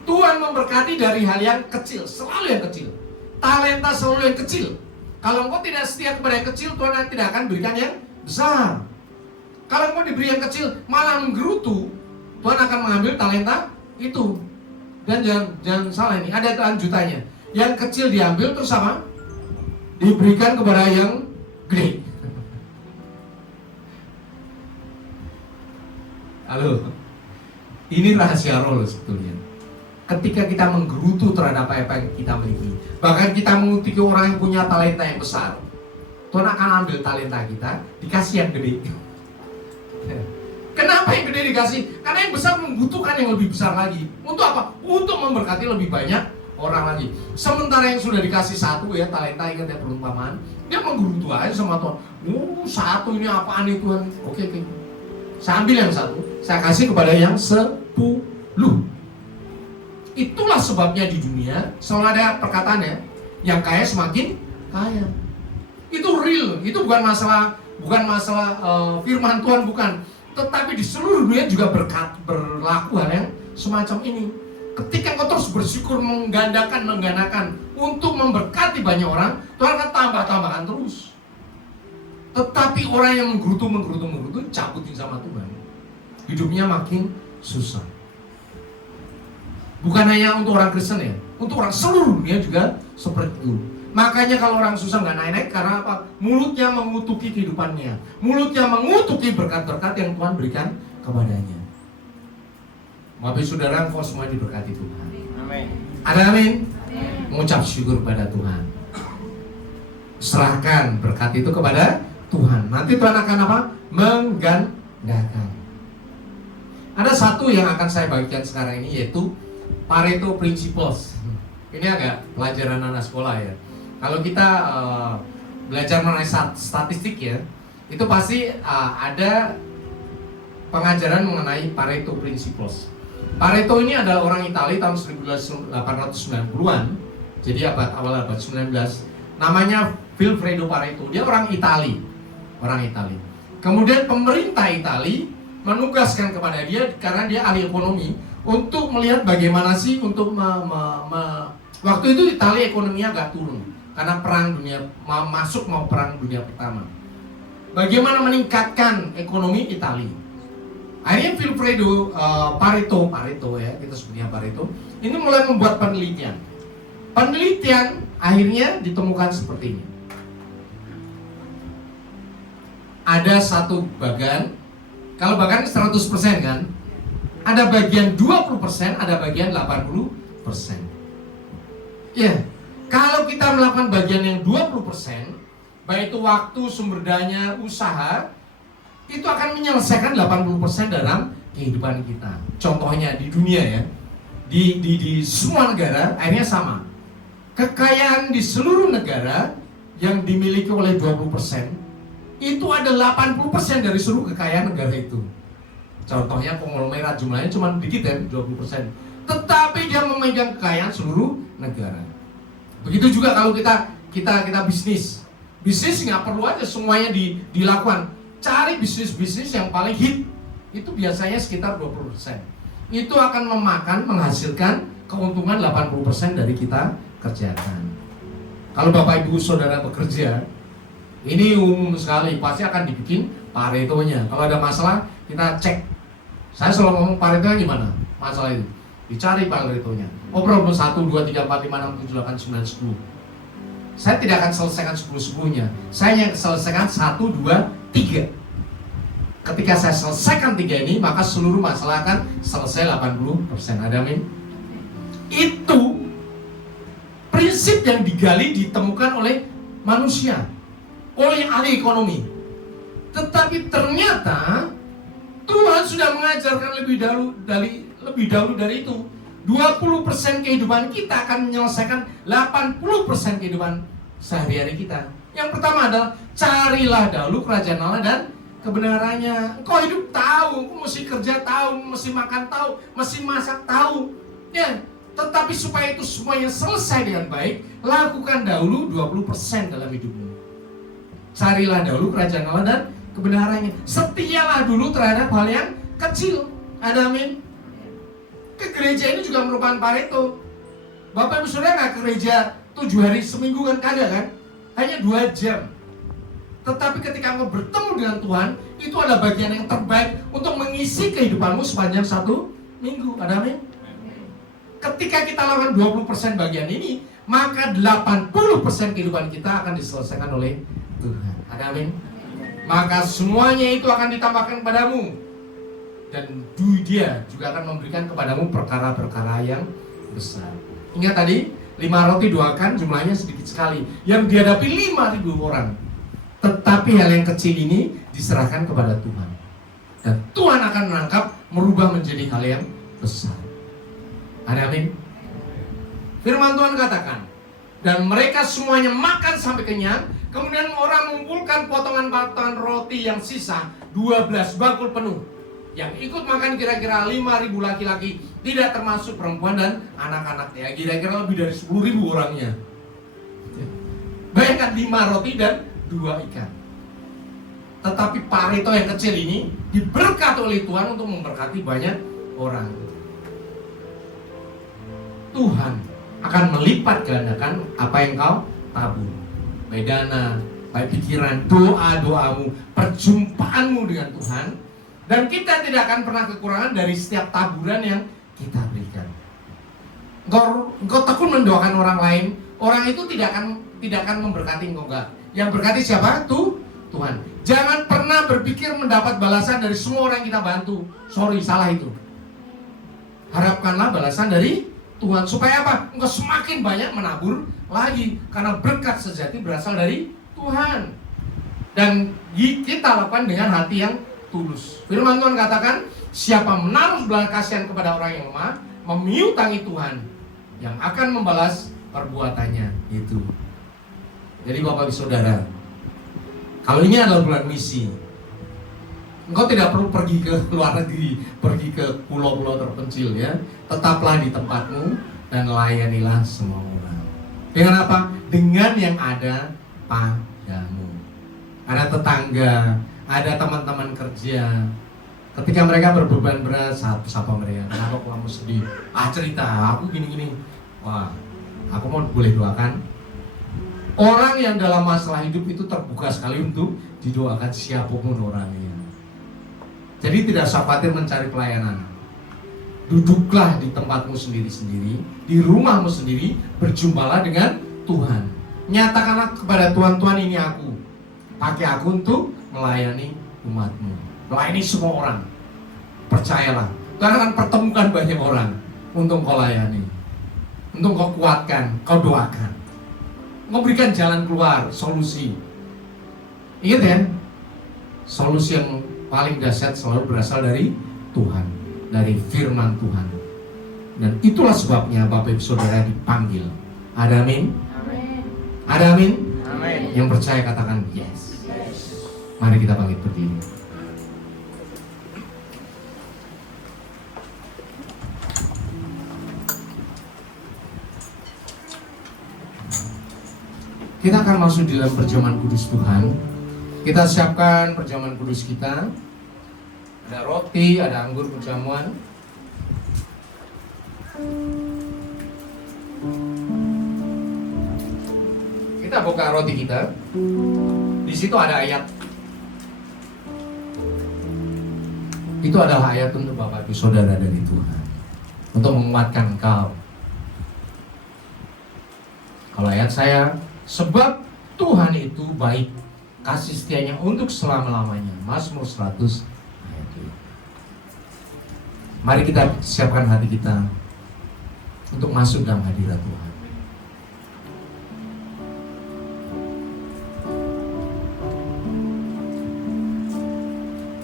Tuhan memberkati dari hal yang kecil, selalu yang kecil. Talenta selalu yang kecil. Kalau engkau tidak setia kepada yang kecil, Tuhan tidak akan berikan yang besar. Kalau mau diberi yang kecil malah menggerutu, Tuhan akan mengambil talenta itu. Dan jangan salah, ini ada lanjutannya. Yang kecil diambil terus apa? Diberikan kepada yang gede. Halo. Ini rahasia roh sebetulnya. Ketika kita menggerutu terhadap apa yang kita miliki, bahkan kita mengikuti orang yang punya talenta yang besar, Tuhan akan ambil talenta kita, dikasih yang gede. Kenapa yang gede dikasih? Karena yang besar membutuhkan yang lebih besar lagi. Untuk apa? Untuk memberkati lebih banyak orang lagi. Sementara yang sudah dikasih satu ya, talenta, ingat ya perumpamaan, dia menggerutu aja sama Tuhan. Satu ini apaan nih Tuhan? Oke. Saya ambil yang satu, saya kasih kepada yang 10. Itulah sebabnya di dunia selalu ada perkataannya, yang kaya semakin kaya. Itu real, itu bukan masalah firman Tuhan, bukan. Tetapi di seluruh dunia juga berlaku hal yang semacam ini. Ketika kau terus bersyukur menggandakan untuk memberkati banyak orang, Tuhan akan tambahkan terus. Tetapi orang yang menggerutu cabutin sama Tuhan, hidupnya makin susah. Bukan hanya untuk orang Kristen ya, untuk orang seluruh dunia juga seperti itu. Makanya kalau orang susah nggak naik-naik karena apa? Mulutnya mengutuki kehidupannya, mulutnya mengutuki berkat-berkat yang Tuhan berikan kepadanya. Bapak saudara, kau semua diberkati Tuhan. Amin. Ada amin? Mengucap syukur pada Tuhan. Serahkan berkat itu kepada Tuhan. Nanti Tuhan akan apa? Menggandakan. Ada satu yang akan saya bagikan sekarang ini, yaitu Pareto Principles. Ini agak pelajaran anak sekolah ya. Kalau kita belajar mengenai statistik ya, itu pasti ada pengajaran mengenai Pareto Principles. Pareto ini adalah orang Italia tahun 1890-an. Jadi awal abad 19. Namanya Vilfredo Pareto. Dia orang Italia. Kemudian pemerintah Italia menugaskan kepada dia, karena dia ahli ekonomi, untuk melihat bagaimana sih untuk waktu itu Italia ekonominya agak turun karena perang dunia mau perang dunia pertama. Bagaimana meningkatkan ekonomi Italia? Akhirnya Vilfredo Pareto ya, kita sebutnya Pareto, ini mulai membuat penelitian. Penelitian akhirnya ditemukan seperti ini. Ada satu bagan, kalau bagan 100% kan, ada bagian 20%, ada bagian 80%. Ya, kalau kita melakukan bagian yang 20%, baik itu waktu, sumber daya, usaha, itu akan menyelesaikan 80% dalam kehidupan kita. Contohnya di dunia ya, di semua negara akhirnya sama. Kekayaan di seluruh negara yang dimiliki oleh 20%, itu ada 80% dari seluruh kekayaan negara itu. Contohnya konglomerat jumlahnya cuma dikit ya, 20%. Tetapi dia memegang kekayaan seluruh negara. Begitu juga kalau kita bisnis. Bisnis nggak perlu aja semuanya dilakukan. Cari bisnis yang paling hit. Itu biasanya sekitar 20%. Itu akan menghasilkan keuntungan 80% dari kita kerjakan. Kalau Bapak Ibu Saudara bekerja, ini umum sekali, pasti akan dibikin Paretonya. Kalau ada masalah, kita cek. Saya selalu ngomong Paretonya gimana? Masalah itu dicari Paretonya. Oh problem 1, 2, 3, 4, 5, 6, 7, 8, 9, 10. Saya tidak akan selesaikan 10-10-nya. Saya hanya selesaikan 1, 2, 3. Ketika saya selesaikan 3 ini, maka seluruh masalah akan selesai 80%. Ada amin? Itu prinsip yang digali, ditemukan oleh manusia, oleh ahli ekonomi. Tetapi ternyata Tuhan sudah mengajarkan lebih dahulu dari itu. 20% kehidupan kita akan menyelesaikan 80% kehidupan sehari-hari kita. Yang pertama adalah carilah dahulu kerajaan Allah dan kebenarannya. Engkau hidup tahu, engkau mesti kerja tahu, mesti makan tahu, mesti masak tahu. Ya, tetapi supaya itu semuanya selesai dengan baik, lakukan dahulu 20% dalam hidupmu. Carilah dahulu kerajaan Allah dan kebenarannya. Setialah dulu terhadap hal yang kecil. Ada amin? Ke gereja ini juga merupakan Pareto. Bapak Ibu Saudara nggak ke gereja 7 hari seminggu kan, kagak kan? Hanya 2 jam. Tetapi ketika engkau bertemu dengan Tuhan, itu adalah bagian yang terbaik untuk mengisi kehidupanmu sepanjang 1 minggu. Ada amin? Ketika kita lakukan 20% bagian ini, maka 80% kehidupan kita akan diselesaikan oleh Tuhan. Ada amin? Maka semuanya itu akan ditambahkan kepadamu. Dan Dia juga akan memberikan kepadamu perkara-perkara yang besar. Ingat tadi, 5 roti 2 ikan jumlahnya sedikit sekali. Yang dihadapi 5.000 orang. Tetapi hal yang kecil ini diserahkan kepada Tuhan. Dan Tuhan akan menangkap, merubah menjadi hal yang besar. Ada amin? Firman Tuhan katakan, dan mereka semuanya makan sampai kenyang. Kemudian orang mengumpulkan potongan-potongan roti yang sisa 12 bakul penuh. Yang ikut makan kira-kira 5.000 laki-laki, tidak termasuk perempuan dan anak-anak. Ya, kira-kira lebih dari 10.000 orangnya. Bayangkan 5 roti dan 2 ikan. Tetapi Pareto yang kecil ini diberkati oleh Tuhan untuk memberkati banyak orang. Tuhan akan melipat gandakan apa yang kau tabur. Baik dana, baik pikiran, doa-doamu, perjumpaanmu dengan Tuhan. Dan kita tidak akan pernah kekurangan dari setiap taburan yang kita berikan. Engkau tekun mendoakan orang lain, orang itu tidak akan memberkati engkau, enggak. Yang berkati siapa? Tuhan. Jangan pernah berpikir mendapat balasan dari semua orang yang kita bantu. Sorry, salah itu. Harapkanlah balasan dari Tuhan. Supaya apa? Engkau semakin banyak menabur lagi. Karena berkat sejati berasal dari Tuhan. Dan kita lakukan dengan hati yang tulus. Firman Tuhan katakan, siapa menaruh belas kasihan kepada orang yang lemah, memiutangi Tuhan yang akan membalas perbuatannya itu. Jadi Bapak Ibu Saudara, kalau ini adalah bulan misi, engkau tidak perlu pergi ke luar negeri, pergi ke pulau-pulau terpencil ya. Tetaplah di tempatmu dan layanilah semua orang. Dengan apa? Dengan yang ada padamu. Ada tetangga, ada teman-teman kerja. Ketika mereka berbeban berat, sapa mereka. Kenapa kamu sedih? Cerita, aku gini-gini. Wah, aku mau boleh doakan. Orang yang dalam masalah hidup itu terbuka sekali untuk didoakan siapapun orangnya. Jadi tidak usah khawatir mencari pelayanan. Duduklah di tempatmu sendiri-sendiri, di rumahmu sendiri, berjumpalah dengan Tuhan. Nyatakanlah kepada Tuhan, Tuhan ini aku. Pakai aku untuk melayani umatmu. Melayani semua orang. Percayalah, Tuhan akan pertemukan banyak orang untuk kau layani. Untuk kau kuatkan, kau doakan. Kau berikan jalan keluar, solusi. Ingat ya, solusi yang paling dahsyat selalu berasal dari Tuhan, dari firman Tuhan. Dan itulah sebabnya Bapak Ibu Saudara dipanggil. Ada amin? Amin. Ada amin? Amin. Yang percaya katakan yes. Mari kita bangkit berdiri. Kita akan masuk di dalam perjamuan kudus Tuhan. Kita siapkan perjamuan kudus kita. Ada roti, ada anggur perjamuan. Kita buka roti kita. Di situ ada ayat. Itu adalah ayat untuk Bapak Ibu Saudara dari Tuhan, untuk menguatkan engkau. Kalau ayat saya, sebab Tuhan itu baik, kasih setianya untuk selama-lamanya. Mazmur 100 ayat 2. Mari kita siapkan hati kita untuk masuk dalam hadirat Tuhan.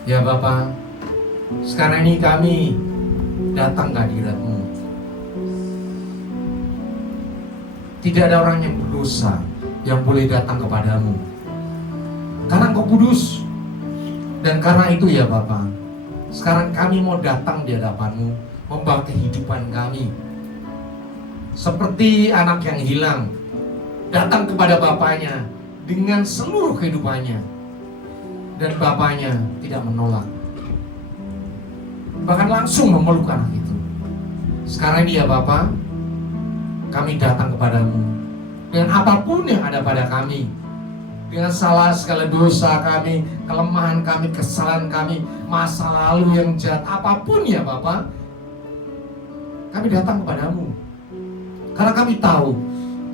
Ya Bapa, sekarang ini kami datang ke hadirat-Mu. Tidak ada orang yang berdosa yang boleh datang kepadamu, karena Engkau kudus. Dan karena itu ya Bapa, sekarang kami mau datang di hadapan-Mu, membawa kehidupan kami seperti anak yang hilang, datang kepada bapaknya dengan seluruh kehidupannya, dan bapaknya tidak menolak, bahkan langsung memeluk anak itu. Sekarang ini ya Bapa, kami datang kepadamu dengan apapun yang ada pada kami. dengan salah segala dosa kami, kelemahan kami, kesalahan kami, masa lalu yang jahat, apapun ya Bapa, kami datang kepadamu. Karena kami tahu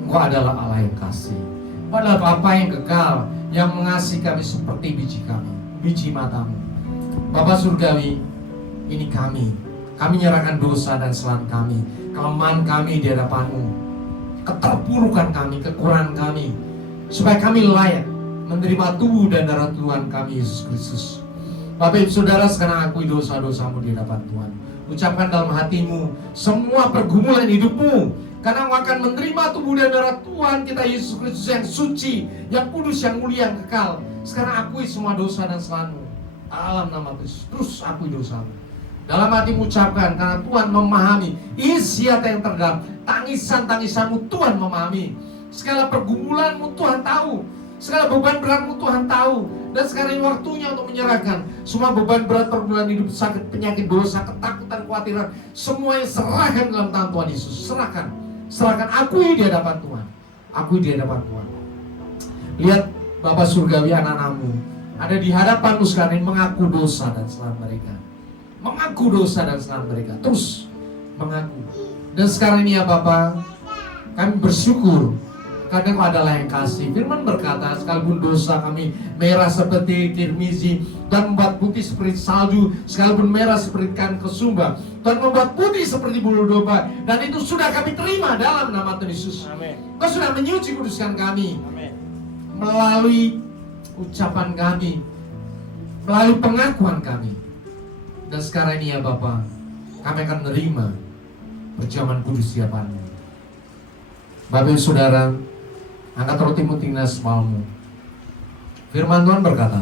Engkau adalah Allah yang kasih. Padahal Bapa yang kekal, yang mengasihi kami seperti biji kami, biji matamu. Bapa Surgawi, ini kami menyerahkan dosa dan kesalahan kami, kelemahan kami di hadapan-Mu, keterpurukan kami, kekurangan kami, supaya kami layak menerima tubuh dan darah Tuhan kami Yesus Kristus. Bapak Ibu Saudara, sekarang akui dosa-dosamu di hadapan Tuhan. Ucapkan dalam hatimu semua pergumulan hidupmu, karena engkau akan menerima tubuh dan darah Tuhan kita Yesus Kristus yang suci, yang kudus, yang mulia, yang kekal. Sekarang akui semua dosa dan kesalahanmu dalam nama Kristus. Terus akui dosamu. Dalam hatimu ucapkan, karena Tuhan memahami isi hati yang terdalam. Tangisan-tangisanmu Tuhan memahami. Segala pergumulanmu Tuhan tahu. Segala beban beratmu Tuhan tahu. Dan sekarang ini waktunya untuk menyerahkan semua beban berat, pergumulan hidup, sakit, penyakit, dosa, ketakutan, kekhawatiran, semuanya serahkan dalam tangan Tuhan Yesus. Serahkan. Serahkan, akui di hadapan Tuhan. Akui di hadapan Tuhan. Lihat Bapa Surgawi, anak-anakmu ada di hadapanmu sekarang ini mengaku dosa dan kesalahan mereka. Mengaku dosa dan kesalahan mereka. Terus mengaku. Dan sekarang ini ya Bapa, kami bersyukur karena Engkau adalah yang kasih. Firman berkata, sekalipun dosa kami merah seperti kirmizi dan membuat putih seperti salju, sekalipun merah seperti ikan kesumba, Tuhan membuat putih seperti bulu domba. Dan itu sudah kami terima dalam nama Tuhan Yesus. Amin. Kau sudah menyuci kuduskan kami Amin. melalui ucapan kami, melalui pengakuan kami. Dan sekarang ini ya Bapa, kami akan menerima perjamuan kudus di hadapan-Mu. Bapak Ibu Saudara, angkat rotimu tinggal semalammu. Firman Tuhan berkata,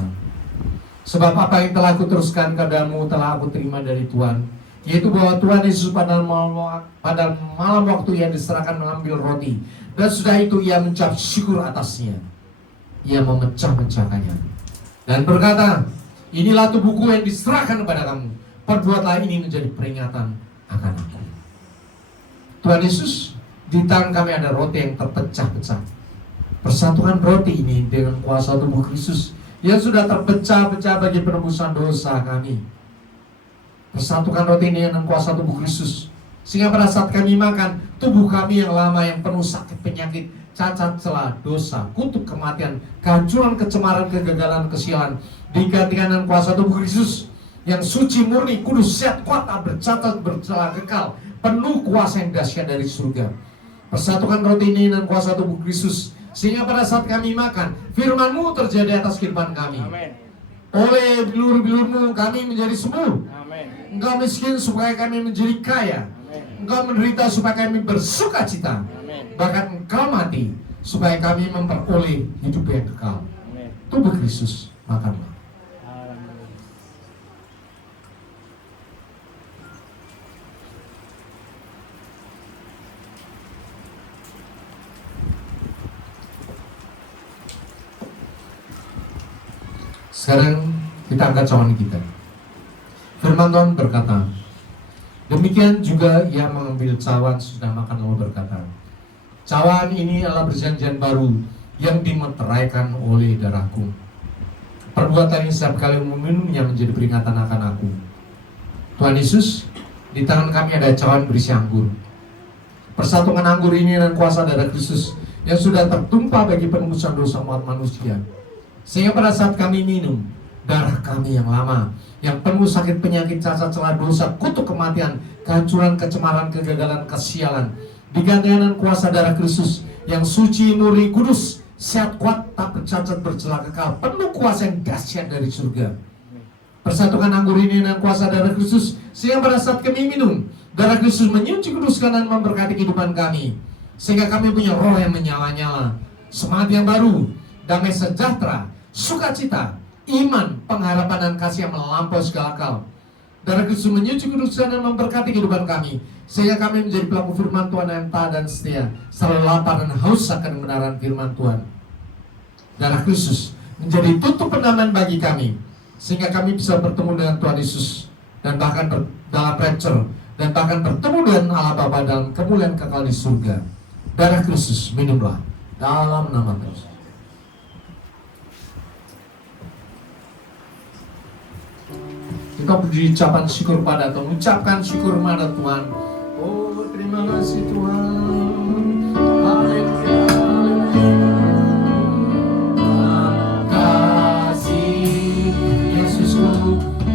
sebab apa yang telah aku teruskan kepadamu telah aku terima dari Tuhan, yaitu bahwa Tuhan Yesus pada malam waktu Ia diserahkan mengambil roti, dan sudah itu Ia mengucap syukur atasnya. Ia memecah-mecahkannya dan berkata, inilah tubuhku yang diserahkan kepada kamu, perbuatlah ini menjadi peringatan akan aku. Tuhan Yesus, di tangan kami ada roti yang terpecah-pecah. Persatukan roti ini dengan kuasa tubuh Kristus yang sudah terpecah-pecah bagi penebusan dosa kami. Persatukan roti ini dengan kuasa tubuh Kristus, sehingga pada saat kami makan, tubuh kami yang lama, yang penuh sakit, penyakit, cacat, celah, dosa, kutuk, kematian, kehancuran, kecemaran, kegagalan, kesialan, digantikan dengan kuasa tubuh Kristus yang suci, murni, kudus, sehat, kuat, tak bercacat, bercelah, kekal, penuh kuasa yang dahsyat dari surga. Persatukan roti ini dengan kuasa tubuh Kristus, sehingga pada saat kami makan, firman-Mu terjadi atas kehidupan kami. Amin. Oleh bilur-bilur-Mu kami menjadi sembuh. Amin. Engkau miskin supaya kami menjadi kaya. Amin. Engkau menderita supaya kami bersuka cita. Amin. Bahkan Engkau mati supaya kami memperoleh hidup yang kekal. Amin. Tubuh Kristus, makanlah. Sekarang kita angkat cawan kita. Firman Tuhan berkata, demikian juga Ia mengambil cawan sudah makan lalu berkata, cawan ini adalah perjanjian baru yang dimeteraikan oleh darahku. Perbuatan ini setiap kali meminumnya menjadi peringatan akan aku. Tuhan Yesus, di tangan kami ada cawan berisi anggur. Persatukan anggur ini dengan kuasa darah Kristus yang sudah tertumpah bagi penebusan dosa umat manusia. Sehingga pada saat kami minum darah kami yang lama, yang penuh sakit, penyakit, cacat, celah, dosa, kutuk, kematian, kehancuran, kecemaran, kegagalan, kesialan, digantikan dengan kuasa darah Kristus yang suci, murni, kudus, sehat, kuat, tak bercacat, bercelah, kekal, penuh kuasa yang dahsyat dari surga. Persatukan anggur ini dengan kuasa darah Kristus, sehingga pada saat kami minum, darah Kristus menyuci, kuduskan, dan memberkati kehidupan kami, sehingga kami punya roh yang menyala-nyala, semangat yang baru, damai sejahtera, sukacita, iman, pengharapan, dan kasih yang melampaui segala akal. Darah Kristus menyuci, kuduskan, dan memberkati kehidupan kami, sehingga kami menjadi pelaku firman Tuhan yang taat dan setia, selalu lapar dan haus akan kebenaran firman Tuhan. Darah Kristus menjadi tutup pendamaian bagi kami, sehingga kami bisa bertemu dengan Tuhan Yesus, dan bahkan dalam rapture, dan bahkan bertemu dengan Allah Bapa dalam kemuliaan kekal di surga. Darah Kristus, minumlah dalam nama Kristus. Kita berdiri ucapan syukur pada Tuhan. Ucapkan syukur pada Tuhan. Oh, terima kasih Tuhan. Haleluya.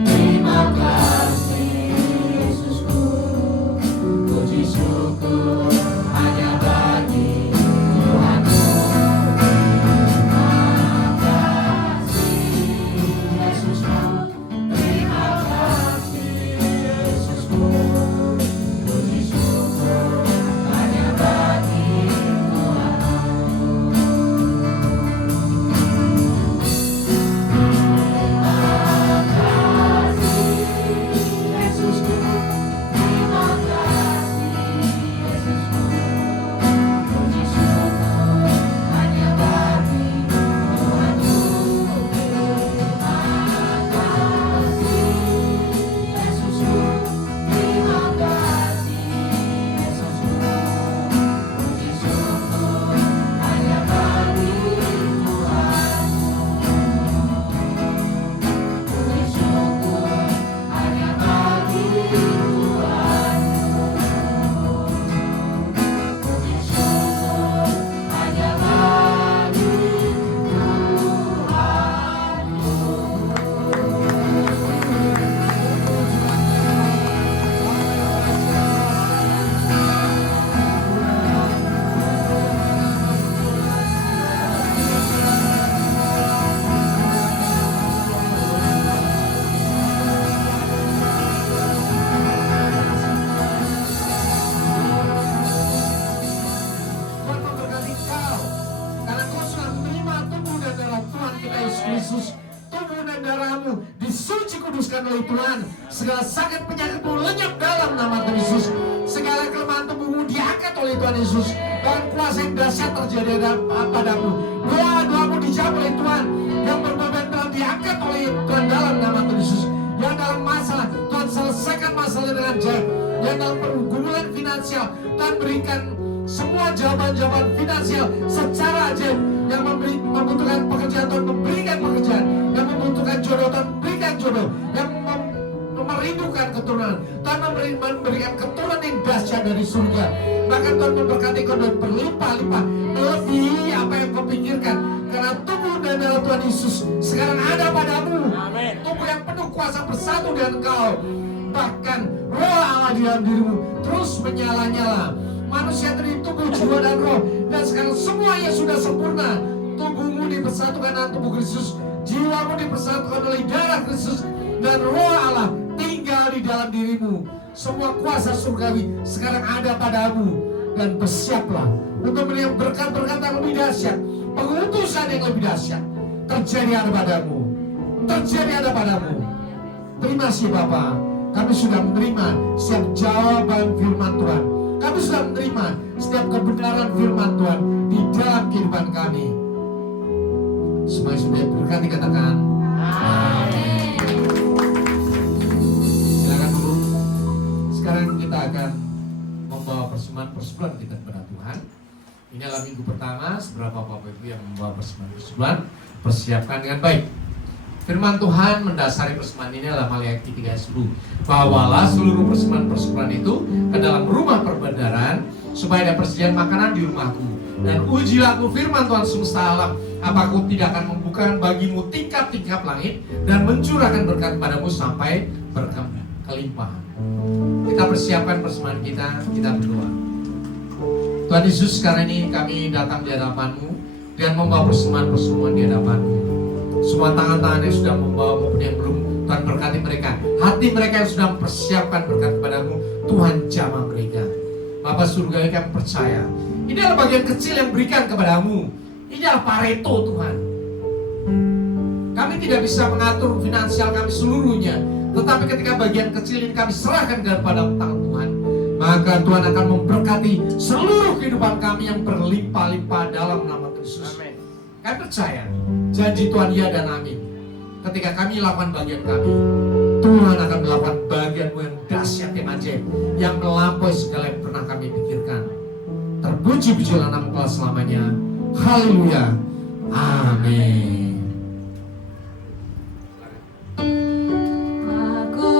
Terima kasih Yesusku, puji syukur hanya bagi Tuhanku. Terima kasih Yesusku, terima kasih Yesusku, puji syukur hanya bagi oleh Tuhan. Segala sakit penyakitmu lenyap dalam nama Tuhan Yesus. Segala kelemahan tubuhmu diangkat oleh Tuhan Yesus. Dan kuasa yang dahsyat terjadi padamu. Doa-doamu dijawab oleh Tuhan. Yang berbeban telah diangkat oleh Tuhan dalam nama Tuhan Yesus. Yang dalam masalah, Tuhan selesaikan masalah dengan ajaib. Yang dalam pergumulan finansial, Tuhan berikan semua jawaban-jawaban finansial secara ajaib. Yang membutuhkan pekerjaan, Tuhan memberikan pekerjaan. Yang membutuhkan jodoh, Tuhan berikan jodoh. Yang merindukan keturunan, Tuhan memberikan keturunan yang dahsyat dari surga. Bahkan Tuhan memberkati kau dan berlimpah-limpah melebihi apa yang kau pikirkan. Karena tubuh dan darah Tuhan Yesus sekarang ada padamu. Amen. Tubuh yang penuh kuasa bersatu dengan kau. Bahkan roh Allah di dalam dirimu terus menyala-nyala. Manusia dari tubuh, jiwa dan roh. Dan sekarang semuanya sudah sempurna. Tubuhmu dipersatukan dengan tubuh Kristus. Jiwamu dipersatukan oleh darah Kristus. Dan roh Allah tinggal di dalam dirimu. Semua kuasa surgawi sekarang ada padamu. Dan bersiaplah untuk melihat berkat-berkat yang lebih dahsyat. Pengutusan yang lebih dahsyat terjadi ada padamu. Terjadi ada padamu. Terima kasih Bapa. Kami sudah menerima setiap jawaban firman Tuhan. Kami sudah menerima setiap kebenaran firman Tuhan di dalam kehidupan kami. Semua sudah berkati katakan amin. Silakan dulu. Sekarang kita akan membawa persembahan kita kepada Tuhan. Ini adalah minggu pertama. Seberapa Bapak Ibu yang membawa persembahan, persiapkan dengan baik. Firman Tuhan mendasari persembahan ini adalah Maliaki 3:10. Bawalah seluruh persembahan itu ke dalam rumah perbendaharaan supaya ada persediaan makanan di rumahku. Dan ujilah aku firman Tuhan semesta alam, apa aku tidak akan membukakan bagimu tingkap-tingkap langit dan mencurahkan berkat padamu sampai berkelimpahan. Kita persiapkan persembahan kita berdoa. Tuhan Yesus, sekarang ini kami datang di hadapan-Mu dan membawa persembahan di hadapan-Mu. Semua tangan-tangan yang sudah membawa maupun yang belum, Tuhan berkati mereka. Hati mereka yang sudah mempersiapkan berkat kepadamu, Tuhan jamah mereka. Bapa surgawi, kami percaya ini adalah bagian kecil yang berikan kepadamu. Ini adalah Pareto Tuhan. Kami tidak bisa mengatur finansial kami seluruhnya, tetapi ketika bagian kecil ini kami serahkan kepada tangan Tuhan, maka Tuhan akan memberkati seluruh kehidupan kami yang berlimpah-limpah dalam nama Yesus. Amin. Kami percaya janji Tuhan ya dan amin. Ketika kami lakukan bagian kami, Tuhan akan melakukan bagian-Mu yang dahsyat, yang ajaib, yang melampaui segala yang pernah kami pikirkan. Terpuji-pujilah nama Tuhan selamanya. Haleluya. Amin. Aku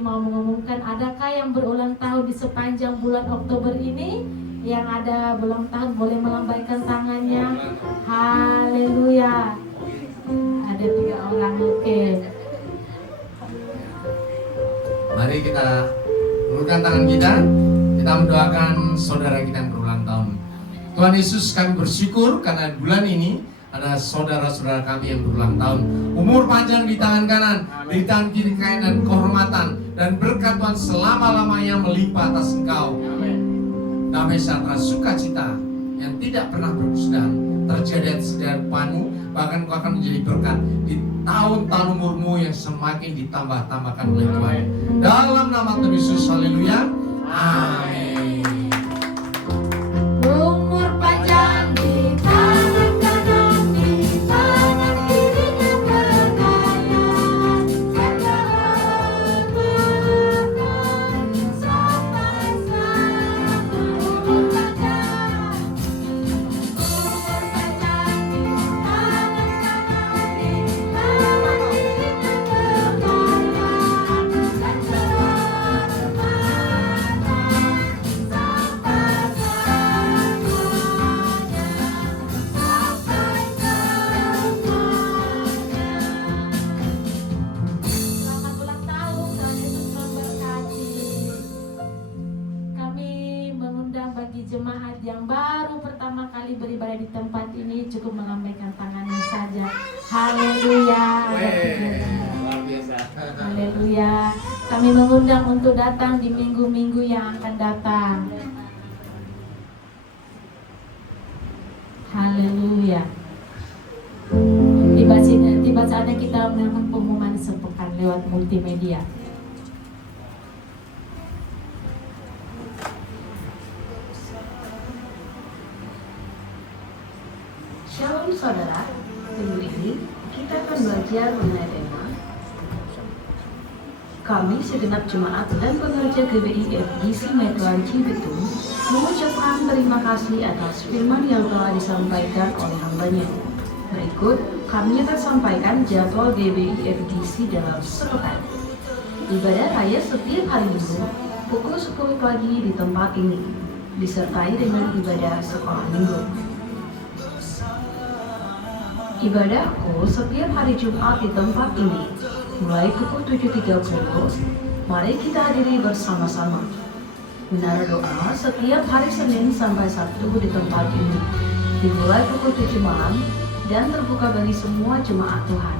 mau mengumumkan, adakah yang berulang tahun di sepanjang bulan Oktober ini? Yang ada berulang tahun boleh melambaikan tangannya. Haleluya. Ada 3 orang, oke. Mari kita ulurkan tangan kita. Kita mendoakan saudara kita yang berulang tahun. Tuhan Yesus, kami bersyukur karena bulan ini ada saudara-saudara kami yang berulang tahun. Umur panjang di tangan kanan, di tangan kiri kekayaan dan kehormatan, dan berkat Tuhan selama-lamanya melimpah atas engkau. Damai sejahtera sukacita yang tidak pernah berkesudahan terjadi atas kehidupanmu. Bahkan engkau akan menjadi berkat di tahun-tahun umurmu yang semakin ditambah-tambahkan oleh Tuhan. Dalam nama Tuhan Yesus, haleluya. Amin. Umur panjang di tangan kanan, di tangan kirinya kekayaan, kekayaan sampai satu. Umur panjang di tangan kanan, di tangan kirinya kekayaan, Selamat ulang tahun, Tuhan Yesus memberkati. Kami mengundang bagi jemaat yang baru pertama kali beribadah di tempat ini, cukup melambaikan tangannya saja. Haleluya. Luar biasa. Haleluya. Kami mengundang untuk datang di minggu-minggu yang akan datang. Haleluya. Tiba saatnya kita melakukan pengumuman sepekan lewat multimedia. Shalom saudara, minggu ini kita akan belajar mengenai tema kami segenap jemaat dan pengerja GBI FGC Medan Cibitung mengucapkan terima kasih atas firman yang telah disampaikan oleh hambanya. Berikut kami akan sampaikan jadwal GBI FGC dalam sepekan. Ibadah raya setiap hari Minggu pukul 10 pagi di tempat ini, disertai dengan ibadah sekolah minggu. Ibadah kul setiap hari Jumat di tempat ini, mulai pukul 7.30. Mari kita hadiri bersama-sama. Menara doa setiap hari Senin sampai Sabtu di tempat ini, dimulai pukul 7 malam dan terbuka bagi semua jemaat Tuhan.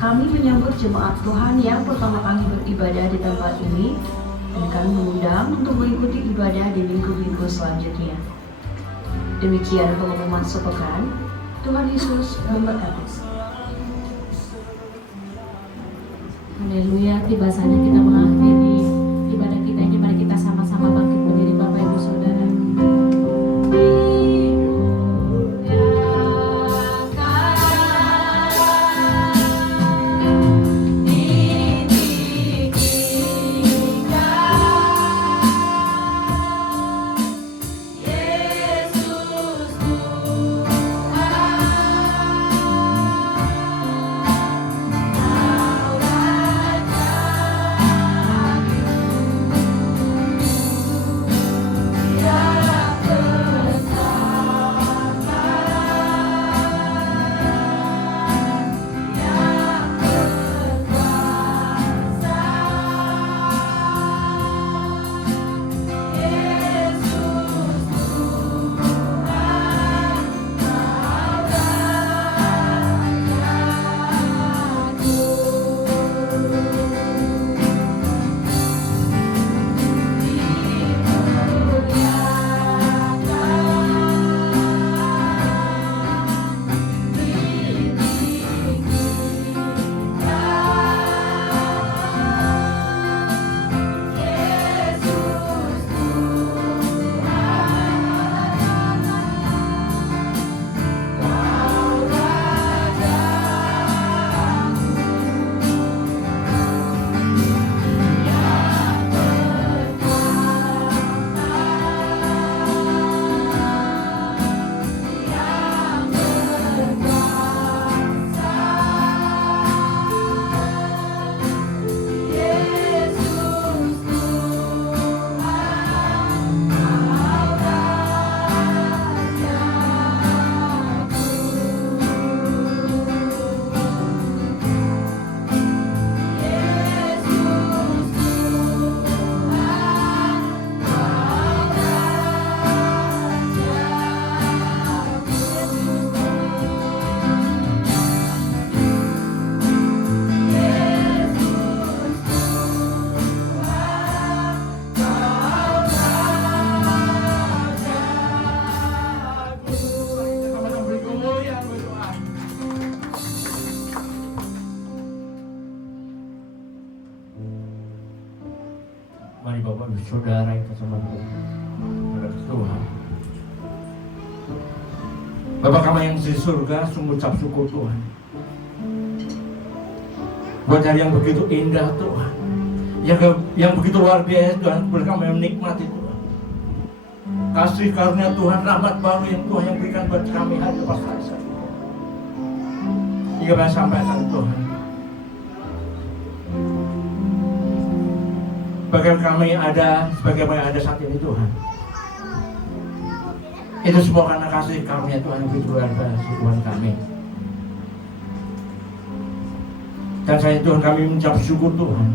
Kami menyambut jemaat Tuhan yang pertama kali beribadah di tempat ini, dan kami mengundang untuk mengikuti ibadah di minggu-minggu selanjutnya. Demikian pengumuman sepekan. Tuhan Yesus memberkati. Haleluya. Tiba saatnya kita mengakhiri ibadah kita ini. Mari kita sama-sama bangkit berdiri, Bapak Ibu Saudara. Mari Bapak dan Saudara yang bersama Tuhan. Bapak kami yang di surga, sungguh ucap syukur Tuhan. Buat hari yang begitu indah Tuhan, yang begitu luar biasa Tuhan, boleh kami menikmati Tuhan. Kasih karunia Tuhan, rahmat baru yang Tuhan yang berikan buat kami hari lepas hari. Hingga kami sampaikan Tuhan. Bagaimana kami ada saat ini Tuhan. Itu semua karena kasih karunia Tuhan yang begitu luar biasa Tuhan kami. Dan saya Tuhan kami mengucap syukur Tuhan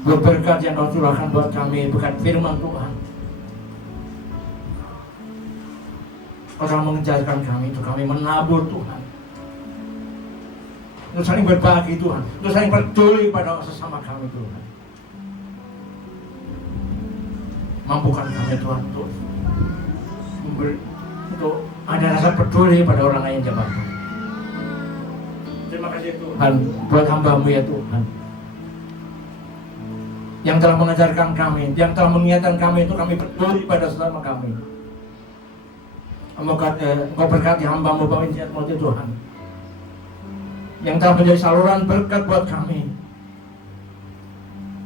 buat berkat yang Kau curahkan buat kami, berkat firman Tuhan. Kau telah mengajarkan kami untuk kami menabur Tuhan, untuk saling berbagi Tuhan, untuk saling peduli pada sesama kami Tuhan. Mampukan kami Tuhan untuk ada rasa peduli pada orang lain jemaat. Terima kasih Tuhan buat hamba-Mu ya Tuhan, yang telah mengajarkan kami, yang telah mengingatkan kami itu kami peduli pada sesama kami. Engkau berkati hamba-Mu Bapak Insinyur Tuhan, yang telah menjadi saluran berkat buat kami.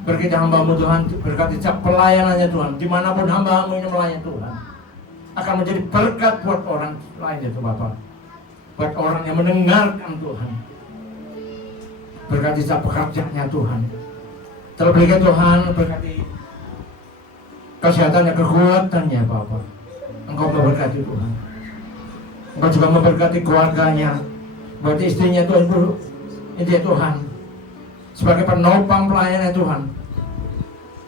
Berkati hamba-Mu Tuhan, berkati setiap pelayanannya Tuhan, dimanapun hamba-Mu ini melayani Tuhan, akan menjadi berkat buat orang lain itu Bapak, buat orang yang mendengarkan Tuhan. Berkati setiap pekerjaannya Tuhan, terlebih Tuhan berkati kesehatannya, kekuatannya Bapak. Engkau memberkati Tuhan, Engkau juga memberkati keluarganya, buat istrinya Tuhan, itu Tuhan, sebagai penopang pelayannya Tuhan.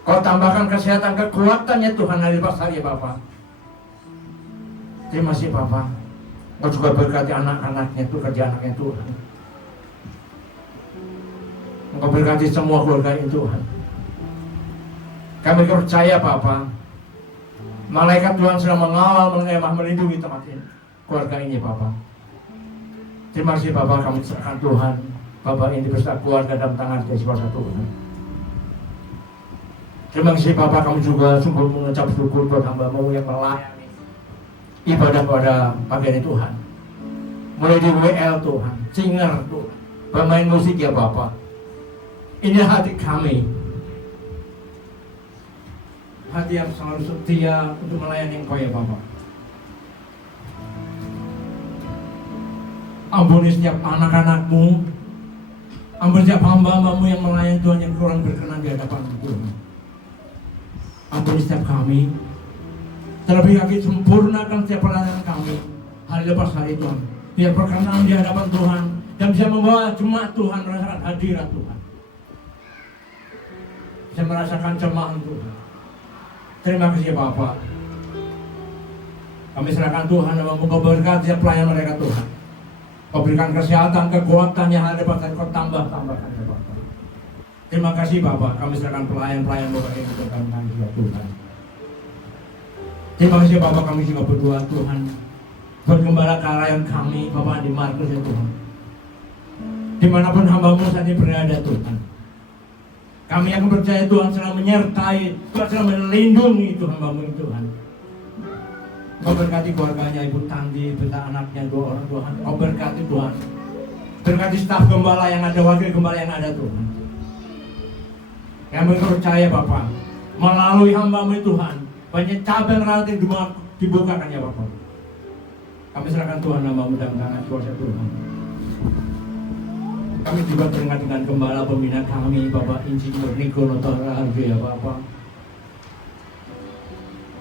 Kau tambahkan kesehatan, kekuatannya Tuhan hari lepas hari Bapak. Terima kasih Bapak. Kau juga berkati anak-anaknya itu, kerja anaknya Tuhan. Engkau berkati semua keluarga ini Tuhan. Kami percaya Bapak, malaikat Tuhan sedang mengawal, mengemah, melindungi tempat ini, keluarga ini Bapak. Terima kasih Bapak, kami serahkan Tuhan Bapak ini beserta keluarga dalam tangan Yesus kuasa Tuhan. Terima kasih Bapak, kami juga sungguh mengucap syukur buat hamba-Mu yang melayani ibadah pada pagi ini Tuhan. Mulai di WL Tuhan, singer Tuhan, pemain musik ya Bapak. Ini hati kami, hati yang selalu setia untuk melayani Engkau ya Bapak. Ampuni setiap anak-anak-Mu, ampuni setiap hamba-hamba-Mu yang melayani Tuhan yang kurang berkenan di hadapan Tuhan. Ampuni setiap kami, terlebih kami sempurnakan setiap pelayanan kami hari lepas hari Tuhan, biar berkenan di hadapan Tuhan dan bisa membawa jemaat Tuhan merasakan hadirat Tuhan, bisa merasakan jemaat Tuhan. Terima kasih Bapak. Kami serahkan Tuhan dan Engkau berkati setiap pelayan mereka Tuhan. Kau berikan kesehatan, kekuatan yang ada pada Kau tambahkan ya Bapak. Terima kasih Bapak. Kami serahkan pelayan-pelayan Bapak yang Tuhan kami juga Tuhan. Terima kasih Bapak, kami juga berdoa Tuhan buat gembala karyan kami Bapak di Markus ya Tuhan. Dimanapun hamba-Mu saat ini berada Tuhan, kami akan percaya Tuhan sedang menyertai, Tuhan sedang melindungi Tuhan hamba-Mu Tuhan. Kau berkati keluarganya Ibu Tandi, beserta anaknya 2 orang Tuhan. Kau berkati Tuhan, berkati staf gembala yang ada, wakil gembala yang ada Tuhan. Kami percaya Bapak, melalui hamba-Mu Tuhan, banyak cabang relatif dibukakan ya Bapak. Kami serahkan Tuhan nama-Mu dalam tangan kuasa Tuhan. Kami juga teringat dengan gembala pembina kami Bapak Insinyur Niko Notoraharjo ya Bapak.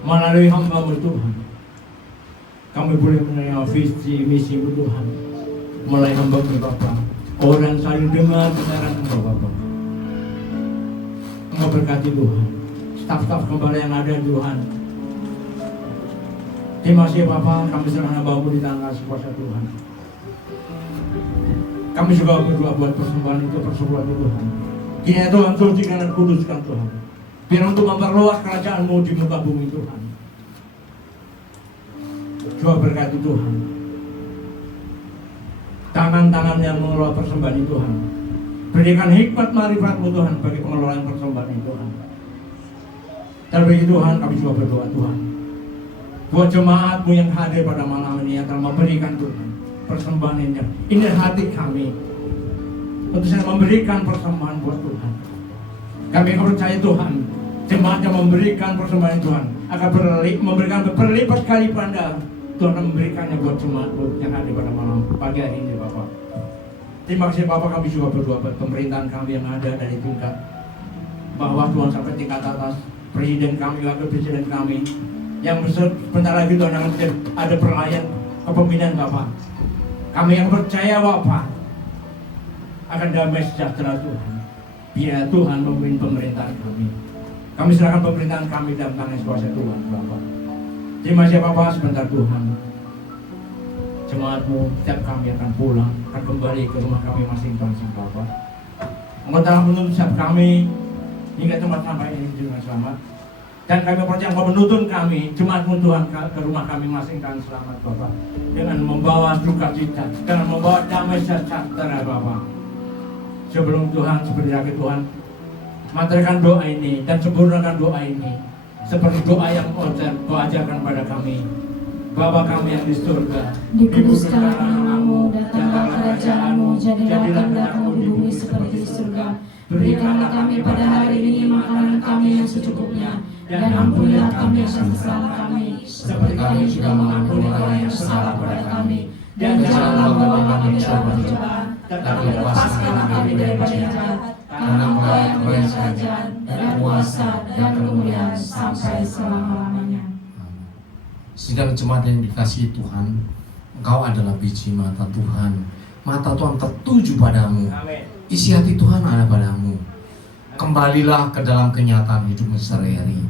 Melalui hamba-Mu Tuhan, kami boleh menerima visi misi-Mu Tuhan. Melalui hamba-Mu Bapak, orang saling dengar kebenaran Engkau Bapak. Engkau berkati Tuhan staf-staf gembala yang ada Tuhan. Terima kasih Bapak, kami serahkan hamba-Mu di tangan kuasa Tuhan. Kami juga berdoa buat persembahan itu, persekutuan Tuhan. Kiranya Tuhan sucikan dan kuduskan Tuhan, biar untuk memperluas kerajaan-Mu di muka bumi Tuhan. Coba berkati Tuhan tangan-tangan yang mengelola persembahan itu Tuhan. Berikan hikmat marifat-Mu Tuhan bagi pengelolaan persembahan itu Tuhan. Terlebih Tuhan, kami juga berdoa Tuhan, buat jemaat-Mu yang hadir pada malam ini, yang telah memberikan Tuhan persembahan ini hati kami untuk saya memberikan persembahan buat Tuhan. Kami akan percaya Tuhan, jemaat yang memberikan persembahan Tuhan akan memberikan berlipat kali ganda. Tuhan memberikannya buat jemaat yang hadir pada malam pagi hari ini, Bapak. Terima kasih Bapak, kami juga berdoa buat pemerintahan kami yang ada dari tingkat bawah Tuhan sampai tingkat atas, presiden kami, wakil presiden kami, yang sebentar lagi Tuhan akan ada perayaan kepemimpinan Bapak. Kami yang percaya Bapak akan damai sejahtera Tuhan. Biar Tuhan memimpin pemerintahan kami. Kami serahkan pemerintahan kami dalam tangan kuasa Tuhan Bapak. Terima kasih Bapak, sebentar Tuhan. Jemaat-Mu, setiap kami akan pulang, akan kembali ke rumah kami masing-masing Bapak. Engkau telah menuntun setiap kami hingga tempat sampai ini dengan selamat. Dan kami percaya Engkau menuntun kami, jemaat-Mu Tuhan, ke rumah kami masing-masing selamat Bapak. Dengan membawa sukacita, dengan membawa damai sejahtera Bapak. Sebelum Tuhan, seperti lagi Tuhan, materikan doa ini dan sempurnakan doa ini seperti doa yang Kau ajarkan pada kami. Bapa kami yang di surga, Dikuduskanlah namamu, datanglah kerajaan-Mu, jadilah kehendak-Mu di bumi seperti di surga. Berikanlah kami pada hari ini makanan kami yang secukupnya, dan ampunilah kami akan kesalahan kami, seperti kami juga mengampuni orang yang bersalah kepada kami. Dan janganlah membawa kami ke dalam pencobaan, tetapi lepaskanlah kami daripada yang jahat, karena Engkau yang punya kerajaan, dan kuasa, dan kemuliaan sampai selama-lamanya. Sidang jemaat yang dikasihi Tuhan, Engkau adalah biji mata Tuhan. Mata Tuhan tertuju padamu. Amin. Isi hati Tuhan ada padamu. Kembalilah ke dalam kenyataan hidupmu sehari-hari.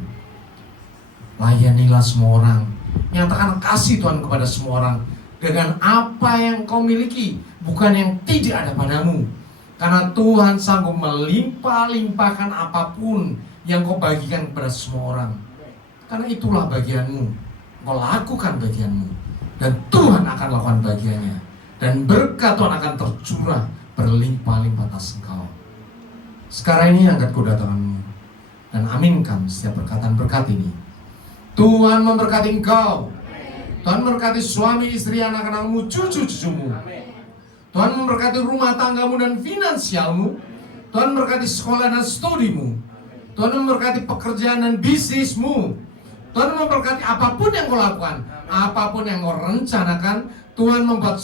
Layanilah semua orang. Nyatakan kasih Tuhan kepada semua orang dengan apa yang kau miliki, bukan yang tidak ada padamu. Karena Tuhan sanggup melimpah-limpahkan apapun yang kau bagikan kepada semua orang. Karena itulah bagianmu. Kau lakukan bagianmu, dan Tuhan akan lakukan bagiannya, dan berkat Tuhan akan tercurah berlimpah-limpah atas engkau. Sekarang ini angkat kedua tanganmu dan aminkan setiap perkataan berkat ini. Tuhan memberkati engkau. Tuhan memberkati suami, istri, anak-anakmu, cucu-cucumu. Tuhan memberkati rumah tanggamu dan finansialmu. Tuhan memberkati sekolah dan studimu. Tuhan memberkati pekerjaan dan bisnismu. Tuhan memberkati apapun yang kau lakukan, apapun yang kau rencanakan. Tuhan membuat